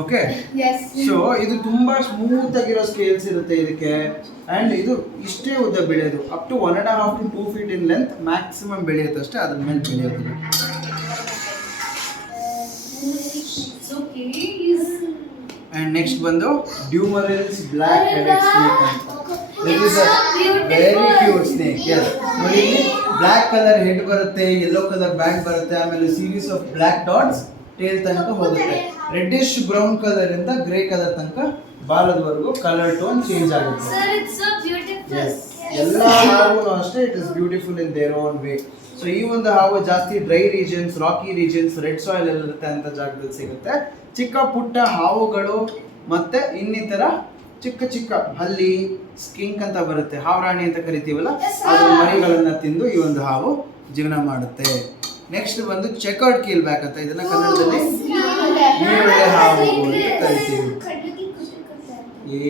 ಓಕೆ, ಸೊ ಇದು ತುಂಬಾ ಸ್ಮೂತ್ ಆಗಿರೋ ಸ್ಕೇಲ್ಸ್ ಇರುತ್ತೆ ಇದಕ್ಕೆ. ಅಂಡ್ ಇದು ಇಷ್ಟೇ ಉದ್ದ ಬೆಳೆಯೋದು, up to 1.5 to 2 feet in length maximum ಬೆಳೆಯುತ್ತೆ ಅಷ್ಟೇ, ಅದ್ರ ಮೇಲೆ ಬೆಳೆಯೋದಿಲ್ಲ. ಅಂಡ್ ನೆಕ್ಸ್ಟ್ ಬಂದು ಡ್ಯೂಮರಿಲ್ಸ್ ಬ್ಲ್ಯಾಕ್ ಹೆಡೆಡ್ ಸ್ನೇಕ್ ಅಂತ. This is a very cute snake. Yes, ನೋಡಿ, ಬ್ಲ್ಯಾಕ್ ಕಲರ್ ಹೆಡ್ ಬರುತ್ತೆ, ಯೆಲ್ಲೋ ಕಲರ್ ಬ್ಯಾಕ್ ಬರುತ್ತೆ, ಆಮೇಲೆ series of black dots tail ತನಕ ಹೋಗುತ್ತೆ. ರೆಡ್ಡಿಶ್ ಬ್ರೌನ್ ಕಲರ್ ಇಂದ ಗ್ರೇ ಕಲರ್ ತನಕ ಬಾಲದವರೆಗೂ ಕಲರ್ ಟೋನ್ ಚೇಂಜ್ ಆಗುತ್ತೆ. ಎಸ್, ಎಲ್ಲ ಹಾವು ಅಷ್ಟೇ, it is beautiful in their own way. So ಈ ಒಂದು ಹಾವು ಜಾಸ್ತಿ dry regions, rocky regions, red soil ಎಲ್ಲ ಇರುತ್ತೆ ಅಂತ ಜಾಗದಲ್ಲಿ ಸಿಗುತ್ತೆ. ಚಿಕ್ಕ ಪುಟ್ಟ ಹಾವುಗಳು ಮತ್ತೆ ಇನ್ನಿತರ ಚಿಕ್ಕ ಚಿಕ್ಕ ಹಲ್ಲಿ, ಸ್ಕಿಂಕ್ ಅಂತ ಬರುತ್ತೆ, ಹಾವರಾಣಿ ಅಂತ ಕರಿತೀವಲ್ಲ, ಅದ್ರ ಮರಿಗಳನ್ನ ತಿಂದು ಈ ಒಂದು ಹಾವು ಜೀವನ ಮಾಡುತ್ತೆ. ನೆಕ್ಸ್ಟ್ ಬಂದು ಚೆಕರ್ಡ್ ಕೀಲ್ ಬ್ಯಾಕ್ ಅಂತ, ಇದನ್ನ ಕನ್ನಡದಲ್ಲಿ ನೀರುಳ್ಳಿ ಹಾವು ಅಂತ ಕರಿತೀವಿ.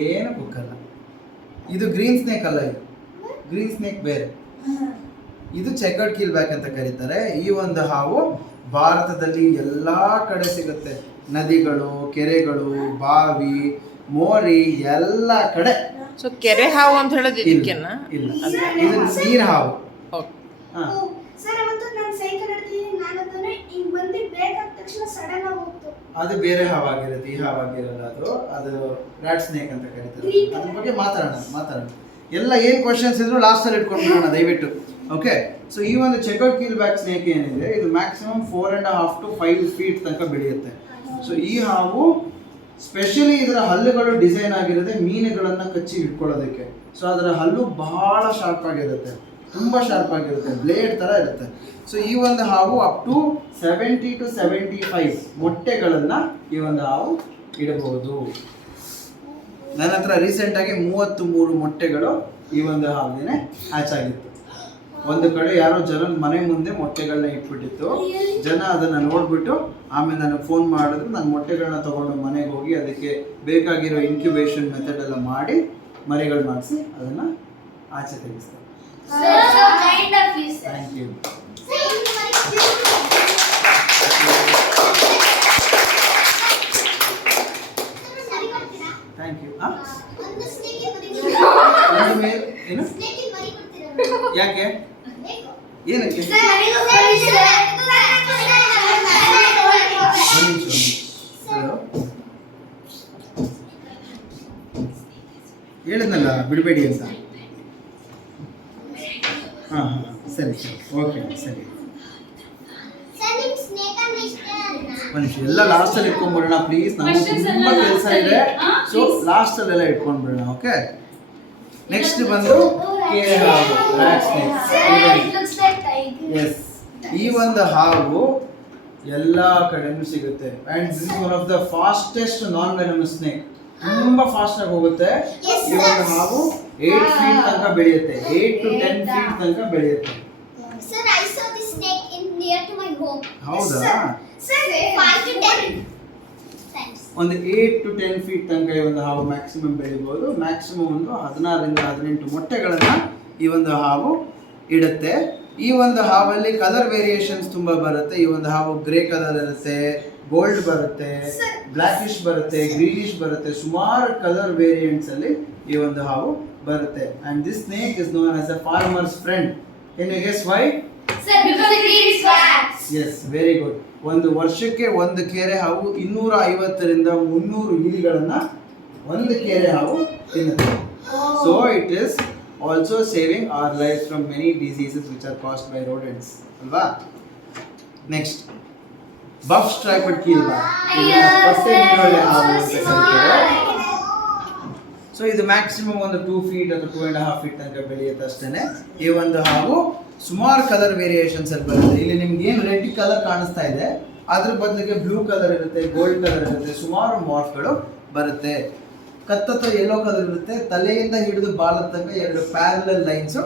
ಏನು ಕುಕ್ಕಲ್ಲ, ಇದು ಗ್ರೀನ್ ಸ್ನೇಕ್ ಅಲ್ಲ, ಇದು ಗ್ರೀನ್ ಸ್ನೇಕ್ ಬೇರೆ, ಇದು ಚೆಕರ್ಡ್ ಕೀಲ್ ಬ್ಯಾಕ್ ಅಂತ ಕರೀತಾರೆ. ಈ ಒಂದು ಹಾವು ಭಾರತದಲ್ಲಿ ಎಲ್ಲಾ ಕಡೆ ಸಿಗುತ್ತೆ, ನದಿಗಳು, ಕೆರೆಗಳು, ಬಾವಿ, ಮೋರಿ, ಎಲ್ಲ ಕಡೆ. ಸೊ ಕೆರೆ ಹಾವು ಅಂತ ಹೇಳೋದು ಇದಕ್ಕೆನಾ? ಇಲ್ಲ, ಇದು ನೀರ್ ಹಾವು. ಸರ್, ಅವತ್ತು ನಾನು ಸೈಕಲ್ ಹಿಡಿದಿದ್ದೀನಿ, ನಾನು ಅದನ್ನ ಹಿಂಗ್ ಬಂದು ಬ್ರೇಕ್ ಆದ ತಕ್ಷಣ ಸಡನ್ ಆಗಿ ಹೋಗ್ತು. ಅದು ಬೇರೆ ಹಾವಾಗಿರುತ್ತೆ, ಈ ಹಾವಾಗಿರಲ್ಲ. ಅದು ರ್ಯಾಟ್ ಸ್ನೇಕ್ ಅಂತ ಕರೀತಾರೆ. ಅದ್ರ ಬಗ್ಗೆ ಮಾತಾಡೋಣ. ಎಲ್ಲ ಏನು ಕ್ವಶನ್ಸ್ ಇದ್ರು ಲಾಸ್ಟಲ್ಲಿ ಇಟ್ಕೊಂಡ್ಬಿಡೋಣ ದಯವಿಟ್ಟು. ಓಕೆ, ಸೊ ಈ ಒಂದು ಚೆಕರ್ಡ್ ಕೀಲ್ ಬ್ಯಾಕ್ ಸ್ನೇಕ್ ಏನಿದೆ, ಇದು ಮ್ಯಾಕ್ಸಿಮಮ್ 4.5 to 5 feet ತನಕ ಬೆಳೆಯುತ್ತೆ. ಸೊ ಈ ಹಾವು ಸ್ಪೆಷಲಿ ಇದರ ಹಲ್ಲುಗಳು ಡಿಸೈನ್ ಆಗಿರುತ್ತೆ ಮೀನುಗಳನ್ನ ಕಚ್ಚಿ ಇಟ್ಕೊಳ್ಳೋದಕ್ಕೆ. ಸೊ ಅದರ ಹಲ್ಲು ಬಹಳ ಶಾರ್ಪ್ ಆಗಿರುತ್ತೆ, ತುಂಬಾ ಶಾರ್ಪ್ ಆಗಿರುತ್ತೆ, ಬ್ಲೇಡ್ ತರ ಇರುತ್ತೆ. ಸೊ ಈ ಒಂದು ಹಾವು ಅಪ್ ಟು 70 to 75 ಮೊಟ್ಟೆಗಳನ್ನ ಈ ಒಂದು ಹಾವು ಇಡಬಹುದು. ನನ್ನ ಹತ್ರ ರೀಸೆಂಟ್ ಆಗಿ 33 ಮೊಟ್ಟೆಗಳು ಈ ಒಂದು ಹಾವಿಗೆ ಹ್ಯಾಚ್ ಆಗಿತ್ತು. ಒಂದು ಕಡೆ ಯಾರೋ ಜನ ಮನೆ ಮುಂದೆ ಮೊಟ್ಟೆಗಳನ್ನ ಇಟ್ಬಿಟ್ಟಿತ್ತು. ಜನ ಅದನ್ನ ನೋಡ್ಬಿಟ್ಟು ಆಮೇಲೆ ನನಗೆ ಫೋನ್ ಮಾಡಿದ್ರು. ನಾನು ಮೊಟ್ಟೆಗಳನ್ನ ತಗೊಂಡು ಮನೆಗೆ ಹೋಗಿ ಅದಕ್ಕೆ ಬೇಕಾಗಿರೋ ಇನ್ಕ್ಯುಬೇಷನ್ ಮೆಥಡ್ ಎಲ್ಲ ಮಾಡಿ ಮರಿಗಳು ಮಾಡಿಸಿ ಅದನ್ನ ಆಚೆ ತೆಗಿಸ್ತೇನೆ. Thank you. Thank you. ಏನು ಯಾಕೆ ಏನಕ್ಕೆ ಹೇಳಿದ್ನಲ್ಲ ಬಿಡಬೇಡಿ ಅಂತ. ಹಾಂ ಸರಿ ಓಕೆ ಸರಿ. ಮನುಷ್ಯ ಎಲ್ಲ ಲಾಸ್ಟಲ್ಲಿ ಇಟ್ಕೊಂಡ್ಬಿಡೋಣ ಪ್ಲೀಸ್, ನಮಗೆ ತುಂಬ ಕೆಲಸ ಇದೆ. ಸೊ ಲಾಸ್ಟಲ್ಲೆಲ್ಲ ಇಟ್ಕೊಂಡ್ಬಿಡೋಣ. ಓಕೆ, ನೆಕ್ಸ್ಟ್ ಬಂದು ಎಸ್, ಈ ಒಂದು ಹಾವು ಎಲ್ಲ ಕಡೆನೂ ಸಿಗುತ್ತೆ. And this is one of the fastest non venomous snake. ತುಂಬಾ ಫಾಸ್ಟ್ ಆಗಿ ಹೋಗುತ್ತೆ. ಈ ಒಂದು ಹಾವು 8 feet ತನಕ ಬೆಳೆಯುತ್ತೆ, 8 to 10 feet ತನಕ ಬೆಳೆಯುತ್ತೆ. Sir, I saw this snake near to my home. ಹೌದಾ? Sir, 5 to 10. Thanks. ಒಂದು 8 to 10 feet ತನಕ ಈ ಒಂದು ಹಾವು ಮ್ಯಾಕ್ಸಿಮಮ್ ಬೆಳಿಬಹುದು. ಮ್ಯಾಕ್ಸಿಮಮ್ ಒಂದು 16 ರಿಂದ 18 ಮೊಟ್ಟೆಗಳನ್ನ ಈ ಒಂದು ಹಾವು ಇಡುತ್ತೆ. ಈ ಒಂದು ಹಾವಲ್ಲಿ ಕಲರ್ ವೇರಿಯೇಷನ್ಸ್ ತುಂಬಾ ಬರುತ್ತೆ. ಈ ಒಂದು ಹಾವು ಗ್ರೇ ಕಲರ್ ಇರುತ್ತೆ, ಗೋಲ್ಡ್ ಬರುತ್ತೆ, ಬ್ಲಾಕಿಶ್ ಬರುತ್ತೆ, ಗ್ರೀನಿಶ್ ಬರುತ್ತೆ, ಸುಮಾರು ಕಲರ್ ವೇರಿಯಂಟ್ಸ್ ಅಲ್ಲಿ ಈ ಒಂದು ಹಾವು ಬರುತ್ತೆ. And this snake is known as a farmers friend. Can you guess why? Sir, because it eats rats. Yes, very good. ಒಂದು ವರ್ಷಕ್ಕೆ ಒಂದು ಕೆರೆ ಹಾವು 250 ರಿಂದ 300 ಇಲಿಗಳನ್ನ ಒಂದು ಕೆರೆ ಹಾವು ತಿನ್ನುತ್ತೆ. So it is also saving our lives from many diseases which are caused by rodents. ಅಲ್ವಾ? Next, buff striped keelback. ಪಟ್ಟೆ ನೀರೊಳ್ಳೆ ಹಾವು ಅಂತ ಕರೀತಾರೆ. ಸೊ ಇದು ಮ್ಯಾಕ್ಸಿಮಮ್ ಒಂದು 2 feet ಅಥವಾ 2.5 feet ತನಕ ಬೆಳೆಯುತ್ತೆ ಅಷ್ಟೇನೆ. ಈ ಒಂದು ಹಾವು ಸುಮಾರು ಕಲರ್ ವೇರಿಯೇಷನ್ಸ್ ಅಲ್ಲಿ ಬರುತ್ತೆ. ಇಲ್ಲಿ ನಿಮ್ಗೆ ಏನು ರೆಡ್ ಕಲರ್ ಕಾಣಿಸ್ತಾ ಇದೆ ಅದ್ರ ಬದಲಿಗೆ ಬ್ಲೂ ಕಲರ್ ಇರುತ್ತೆ, ಗೋಲ್ಡ್ ಕಲರ್ ಇರುತ್ತೆ, ಸುಮಾರು ಮಾರ್ಕ್ಗಳು ಬರುತ್ತೆ. ಕತ್ತತ್ತ ಯೆಲ್ಲೋ ಕಲರ್ ಇರುತ್ತೆ. ತಲೆಯಿಂದ ಹಿಡಿದು ಬಾಲದ ತನಕ 2 ಪ್ಯಾರಲಲ್ ಲೈನ್ಸ್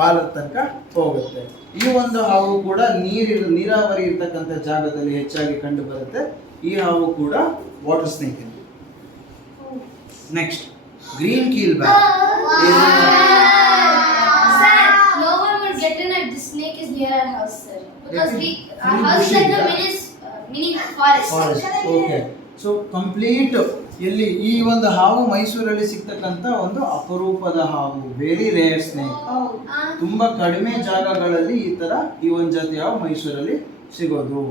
ಬಾಲದ ತನಕ ಹೋಗುತ್ತೆ. ಈ ಒಂದು ಹಾವು ಕೂಡ ನೀರಾವರಿ ಇರ್ತಕ್ಕಂಥ ಜಾಗದಲ್ಲಿ ಹೆಚ್ಚಾಗಿ ಕಂಡು ಬರುತ್ತೆ. ಈ ಹಾವು ಕೂಡ water snake. Next, green keelback. Sir, no one will get in if the snake is near our house, sir. Because our house is like a mini forest. Okay, so complete ಎಲ್ಲಿ ಈ ಒಂದು ಹಾವು ಮೈಸೂರಲ್ಲಿ ಸಿಗ್ತಕ್ಕಂಥ ಒಂದು ಅಪರೂಪದ ಹಾವು, ವೆರಿ ರೇರ್ ಸ್ನೇಕ್. ತುಂಬಾ ಕಡಿಮೆ ಜಾಗಗಳಲ್ಲಿ ಈ ಒಂದು ಜಾತಿ ಹಾವು ಮೈಸೂರಲ್ಲಿ ಸಿಗೋದು.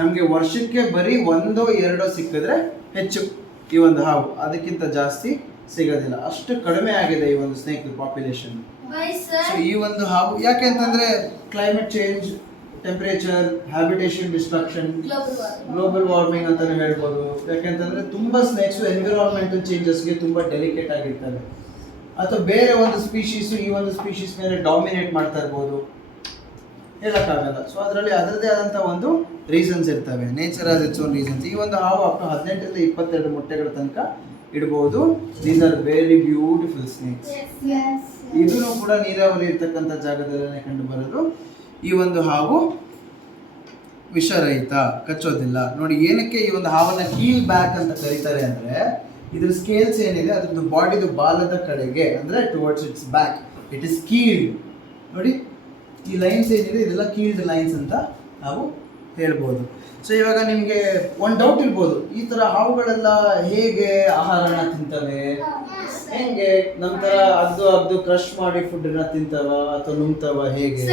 ನಮಗೆ ವರ್ಷಕ್ಕೆ ಬರೀ 1-2 ಸಿಕ್ಕಿದ್ರೆ ಹೆಚ್ಚು ಈ ಒಂದು ಹಾವು, ಅದಕ್ಕಿಂತ ಜಾಸ್ತಿ ಸಿಗೋದಿಲ್ಲ. ಅಷ್ಟು ಕಡಿಮೆ ಆಗಿದೆ ಈ ಒಂದು ಸ್ನೇಕ್ ಪಾಪ್ಯುಲೇಷನ್. ಸೊ ಈ ಒಂದು ಹಾವು ಯಾಕೆ ಅಂತಂದ್ರೆ climate change, temperature, habitation destruction, global warming ಅಂತಾನೆ ಹೇಳ್ಬೋದು. ಯಾಕೆಂತಂದ್ರೆ ತುಂಬಾ ಸ್ನೇಕ್ಸ್ ಎನ್ವಿರಾನ್ಮೆಂಟಲ್ ಚೇಂಜಸ್ಗೆ ತುಂಬಾ ಡೆಲಿಕೇಟ್ ಆಗಿರ್ತವೆ. ಅಥವಾ ಬೇರೆ ಒಂದು ಸ್ಪೀಶೀಸ್ ಈ ಒಂದು ಸ್ಪೀಶೀಸ್ ಮೇಲೆ ಡಾಮಿನೇಟ್ ಮಾಡ್ತಾ ಇರ್ಬೋದು, ಹೇಳಕ್ಕಾಗಲ್ಲ. ಸೊ ಅದರಲ್ಲಿ ಅದರದೇ ಆದಂಥ ಒಂದು ರೀಸನ್ಸ್ ಇರ್ತವೆ. Nature as its own reasons. ಈ ಒಂದು ಹಾವು ಅಪ್ ಟು 18 ರಿಂದ 22 ಮೊಟ್ಟೆಗಳ ತನಕ ಇಡ್ಬೋದು. These are very beautiful snakes. ಇದೂ ಕೂಡ ನೀರಾವರಿ ಇರ್ತಕ್ಕಂಥ ಜಾಗದಲ್ಲೇ ಕಂಡು ಬರೋದು. ಈ ಒಂದು ಹಾವು ವಿಷರಹಿತ, ಕಚ್ಚೋದಿಲ್ಲ. ನೋಡಿ ಏನಕ್ಕೆ ಈ ಒಂದು ಹಾವನ್ನ ಕೀಲ್ ಬ್ಯಾಕ್ ಅಂತ ಕರೀತಾರೆ ಅಂದ್ರೆ, ಇದ್ರ ಸ್ಕೇಲ್ಸ್ ಏನಿದೆ ಅದ್ರದ್ದು ಬಾಡಿದು ಬಾಲದ ಕಡೆಗೆ ಅಂದ್ರೆ towards its back it is keeled. ನೋಡಿ ಈ ಲೈನ್ಸ್ ಏನಿದೆ ಇದೆಲ್ಲ ಕೀಲ್ಡ್ ಲೈನ್ಸ್ ಅಂತ ನಾವು ಹೇಳ್ಬೋದು. ಸೊ ಇವಾಗ ನಿಮಗೆ ಒಂದು ಡೌಟ್ ಇರ್ಬೋದು, ಈ ತರ ಹಾವುಗಳೆಲ್ಲ ಹೇಗೆ ಆಹಾರನ ತಿಂತವೆ, ಹೆಂಗೆ ನಮ್ಮ ತರ ಅಗ್ದು ಕ್ರಶ್ ಮಾಡಿ ಫುಡ್ ತಿಂತವ ಅಥವಾ ನುಂಗ್ತವ, ಹೇಗೆ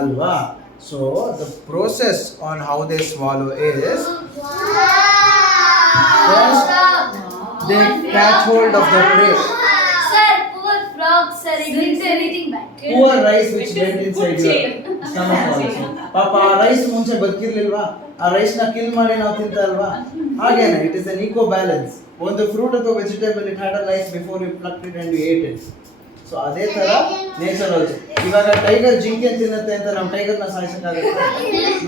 ಅಲ್ವಾ? So the process on how they swallow is first they catch hold of the prey. Sir, poor frog, sir, it didn't say anything back. Poor rice which went inside your stomach also. ಪಾಪ ಆ rice ಮುಂಚೆ ಬದುಕಿರ್ಲಿಲ್ವಾ, ಆ rice ನ kill ಮಾಡಿ ನಾವು ತಿಂತಾ ಅಲ್ವಾ? ಹಾಗೇನೆ it is an eco balance. ಒಂದು ಫ್ರೂಟ್ ಅಥವಾ vegetable it had a life before you plucked it and you ate it. So ಅದೇ ತರ ನೇಚರ್ ಆಲ್ಸೋ. ಇವಾಗ ಟೈಗರ್ ಜಿಂಕೆ ತಿನ್ನುತ್ತೆ ಅಂತ ನಾವು ಟೈಗರ್ ನ ಸಾಯಿಸಕ್ಕಾಗುತ್ತೆ?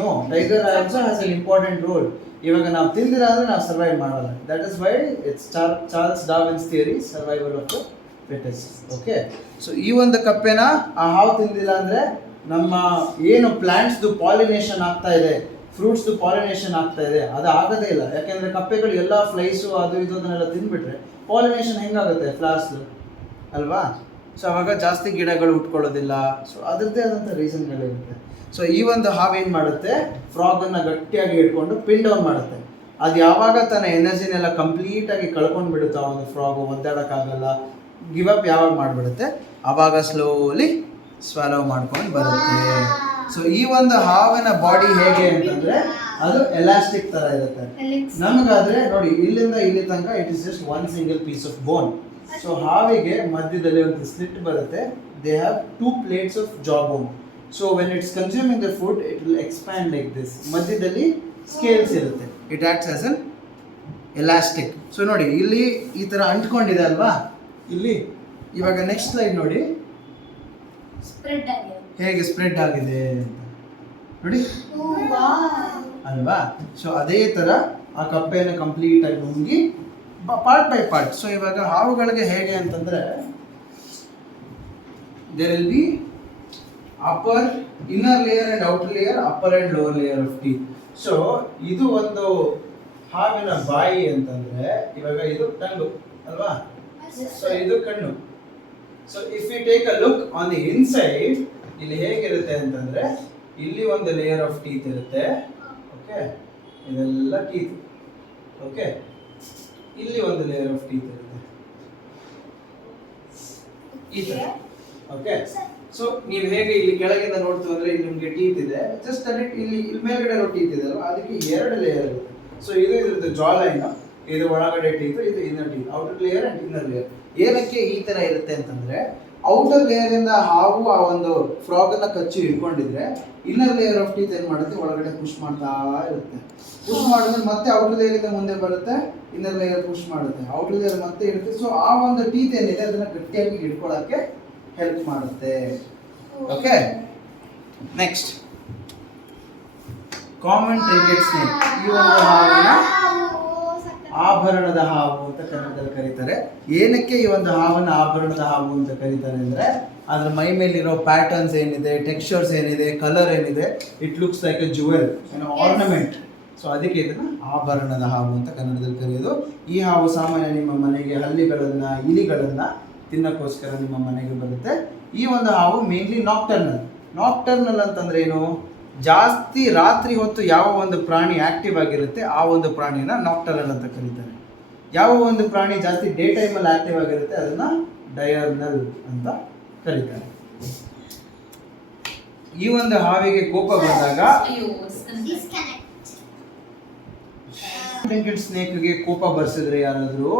No, tiger also has an important role. ಇವಾಗ ನಾವು ತಿಂದಿರ ಅಂದ್ರೆ ನಾವು ಸರ್ವೈವ್ ಮಾಡಲ್ಲ. That is why it's Charles Darwin's theory, survival of the fittest. Okay, so ಈ ಒಂದು ಕಪ್ಪೆನ ಆ ಹಾವು ತಿಂದಿಲ್ಲ ಅಂದ್ರೆ ನಮ್ಮ ಏನು ಪ್ಲಾಂಟ್ಸ್ದು ಪಾಲಿನೇಷನ್ ಆಗ್ತಾ ಇದೆ, ಫ್ರೂಟ್ಸ್ದು ಪಾಲಿನೇಷನ್ ಆಗ್ತಾ ಇದೆ, ಅದು ಆಗೋದೇ ಇಲ್ಲ. ಯಾಕೆಂದ್ರೆ ಕಪ್ಪೆಗಳು ಎಲ್ಲ ಫ್ಲೈಸು ಅದು ಇದು ಅದನ್ನೆಲ್ಲ ತಿಂದ್ಬಿಟ್ರೆ ಪಾಲಿನೇಷನ್ ಹೆಂಗಾಗುತ್ತೆ ಫ್ಲವರ್ಸ್ದು ಅಲ್ವಾ? ಸೊ ಅವಾಗ ಜಾಸ್ತಿ ಗಿಡಗಳು ಉಟ್ಕೊಳ್ಳೋದಿಲ್ಲ. ಸೊ ಅದರದ್ದೇ ಆದಂಥ ರೀಸನ್ಗಳಿರುತ್ತೆ. ಸೊ ಈ ಒಂದು ಹಾವು ಏನು ಮಾಡುತ್ತೆ, ಫ್ರಾಗನ್ನು ಗಟ್ಟಿಯಾಗಿ ಇಟ್ಕೊಂಡು ಪಿನ್ ಡೌನ್ ಮಾಡುತ್ತೆ. ಅದು ಯಾವಾಗ ತನ್ನ ಎನರ್ಜಿನೆಲ್ಲ ಕಂಪ್ಲೀಟಾಗಿ ಕಳ್ಕೊಂಡು ಬಿಡುತ್ತೆ, ಆ ಒಂದು ಫ್ರಾಗು ಒದ್ದಾಡೋಕ್ಕಾಗಲ್ಲ, ಗಿವ್ ಅಪ್ ಯಾವಾಗ ಮಾಡಿಬಿಡುತ್ತೆ, ಆವಾಗ ಸ್ಲೋಲಿ ಸ್ವಾಲೋ ಮಾಡ್ಕೊಂಡು ಬರುತ್ತೆ. ಸೊ ಈ ಒಂದು ಹಾವಿನ ಬಾಡಿ ಹೇಗೆ ಅಂತಂದ್ರೆ ಅದು ಎಲಾಸ್ಟಿಕ್ ತರ ಇರುತ್ತೆ. ನಮಗಾದ್ರೆ ನೋಡಿ ಇಲ್ಲಿಂದ ಇಲ್ಲಿ ತನಕ it is just one single piece of bone. So ಹಾವಿಗೆ ಮಧ್ಯದಲ್ಲಿ ಒಂದು ಸ್ಲಿಟ್ ಬರುತ್ತೆ. They have 2 plates of jaw bone. So when it's consuming the food it will expand like this. ಮಧ್ಯದಲ್ಲಿ ಸ್ಕೇಲ್ಸ್ ಇರುತ್ತೆ. It acts as an elastic. So ನೋಡಿ ಇಲ್ಲಿ ಈ ತರ ಅಂಟ್ಕೊಂಡಿದೆ ಅಲ್ವಾ ಇಲ್ಲಿ. ಇವಾಗ ನೆಕ್ಸ್ಟ್ ಸ್ಲೈಡ್ ನೋಡಿ ಹೇಗೆ ಸ್ಪ್ರೆಡ್ ಆಗಿದೆ ಅಂತ ನೋಡಿ ಅಲ್ವಾ? ಸೊ ಅದೇ ತರ ಆ ಕಪ್ಪೆಯನ್ನು ಕಂಪ್ಲೀಟ್ ಆಗಿ ನುಂಗಿ ಪಾರ್ಟ್ ಬೈ ಪಾರ್ಟ್. ಸೊ ಇವಾಗ ಹಾವುಗಳಿಗೆ ಹೇಗೆ ಅಂತಂದ್ರೆ there will be upper inner layer and outer layer, upper and lower layer of teeth. So ಇದು ಒಂದು ಹಾವಿನ ಬಾಯಿ ಅಂತಂದ್ರೆ ಇವಾಗ ಇದು ಟಂಗು ಅಲ್ವಾ? ಸೊ ಇದು ಕಣ್ಣು. So if you take a look on the inside, ಇಲ್ಲಿ ಹೇಗಿರುತ್ತೆ ಅಂತಂದ್ರೆ ಇಲ್ಲಿ ಒಂದು ಲೇಯರ್ ಆಫ್ ಟೀತ್ ಇರುತ್ತೆ. ಓಕೆ, ಇದೆಲ್ಲ ಟೀತ್. ಓಕೆ, ಇಲ್ಲಿ ಒಂದು ಲೇಯರ್ ಆಫ್ ಟೀತ್ ಇರುತ್ತೆ ಈ ತರ. ಓಕೆ, ಸೊ ನೀವು ಹೇಗೆ ಇಲ್ಲಿ ಕೆಳಗಿಂದ ನೋಡ್ತೀವಿ ಅಂದ್ರೆ ಇಲ್ಲಿ ನಿಮ್ಗೆ ಟೀತ್ ಇದೆ, ಜಸ್ಟ್ ಇಲ್ಲಿ ಮೇಲ್ಗಡೆ ಟೀತ್ ಇದೆ ಅಲ್ವಾ, ಅದಕ್ಕೆ 2 ಲೇಯರ್ ಇರುತ್ತೆ. ಸೊ ಇದು ಇದ್ರದ್ದು ಜಾ ಲೈನ್, ಇದು ಒಳಗಡೆ ಟೀತ್, ಇದು inner teeth, outer layer and inner layer. ಏನಕ್ಕೆ ಈ ತರ ಇರುತ್ತೆ ಅಂತಂದ್ರೆ ಔಟರ್ ಲೇಯರ್ ಇಂದ ಹಾವು ಆ ಒಂದು ಫ್ರಾಗ್ ಅನ್ನ ಕಚ್ಚಿ ಹಿಡ್ಕೊಂಡಿದ್ರೆ ಇನ್ನರ್ ಲೇಯರ್ ಆಫ್ ಟೀತ್ ಏನ್ ಮಾಡುತ್ತೆ, ಒಳಗಡೆ ಪುಷ್ ಮಾಡ್ತಾ ಇರುತ್ತೆ. ಪುಷ್ ಮಾಡಿದ್ರೆ ಮತ್ತೆ ಔಟರ್ ಲೇಯರ್ ಇಂದ ಮುಂದೆ ಬರುತ್ತೆ, ಇನ್ನರ್ ಲೇಯರ್ ಪುಷ್ ಮಾಡುತ್ತೆ, ಔಟರ್ ಲೇಯರ್ ಮತ್ತೆ ಇರುತ್ತೆ. ಸೊ ಆ ಒಂದು ಟೀತ್ ಏನಿದೆ ಅದನ್ನ ಗಟ್ಟಿಯಾಗಿ ಹಿಡ್ಕೊಳ್ಳೋಕೆ ಹೆಲ್ಪ್ ಮಾಡುತ್ತೆ. Okay, next common trinket snake. ಈ ಒಂದು ಹಾವಿನ ಆಭರಣದ ಹಾವು ಅಂತ ಕನ್ನಡದಲ್ಲಿ ಕರೀತಾರೆ. ಏನಕ್ಕೆ ಈ ಒಂದು ಹಾವನ್ನ ಆಭರಣದ ಹಾವು ಅಂತ ಕರೀತಾರೆ ಅಂದ್ರೆ ಅದ್ರ ಮೈ ಮೇಲಿರೋ ಪ್ಯಾಟರ್ನ್ಸ್ ಏನಿದೆ, ಟೆಕ್ಸ್ಚರ್ಸ್ ಏನಿದೆ, ಕಲರ್ ಏನಿದೆ, it looks like A jewel, ornament. So ಅದಕ್ಕೆ ಇದನ್ನ ಆಭರಣದ ಹಾವು ಅಂತ ಕನ್ನಡದಲ್ಲಿ ಕರೆಯೋದು. ಈ ಹಾವು ಸಾಮಾನ್ಯ ನಿಮ್ಮ ಮನೆಗೆ ಹಲ್ಲಿಗಳನ್ನ, ಇಲಿಗಳನ್ನ ತಿನ್ನಕ್ಕೋಸ್ಕರ ನಿಮ್ಮ ಮನೆಗೆ ಬರುತ್ತೆ. ಈ ಒಂದು ಹಾವು ಮೇನ್ಲಿ ನಾಕ್ಟರ್ನಲ್. ನಾಕ್ಟರ್ನಲ್ ಅಂತಂದ್ರೆ ಏನು, ಜಾಸ್ತಿ ರಾತ್ರಿ ಹೊತ್ತು ಯಾವ ಒಂದು ಪ್ರಾಣಿ ಆಕ್ಟಿವ್ ಆಗಿರುತ್ತೆ ಆ ಒಂದು ಪ್ರಾಣಿನ ನಾಕ್ಟರ್ನಲ್ ಅಂತ ಕರೀತಾರೆ. ಯಾವ ಒಂದು ಪ್ರಾಣಿ ಜಾಸ್ತಿ ಡೇ ಟೈಮಲ್ಲಿ ಆಕ್ಟಿವ್ ಆಗಿರುತ್ತೆ ಅದನ್ನ ಡಯರ್ನಲ್ ಅಂತ ಕರೀತಾರೆ. ಈ ಒಂದು ಹಾವಿಗೆ ಕೋಪ ಬಂದಾಗ ಟ್ರಿಂಕೆಟ್ ಸ್ನೇಕ್ಗೆ ಕೋಪ ಬರ್ಸಿದ್ರೆ ಯಾರಾದರೂ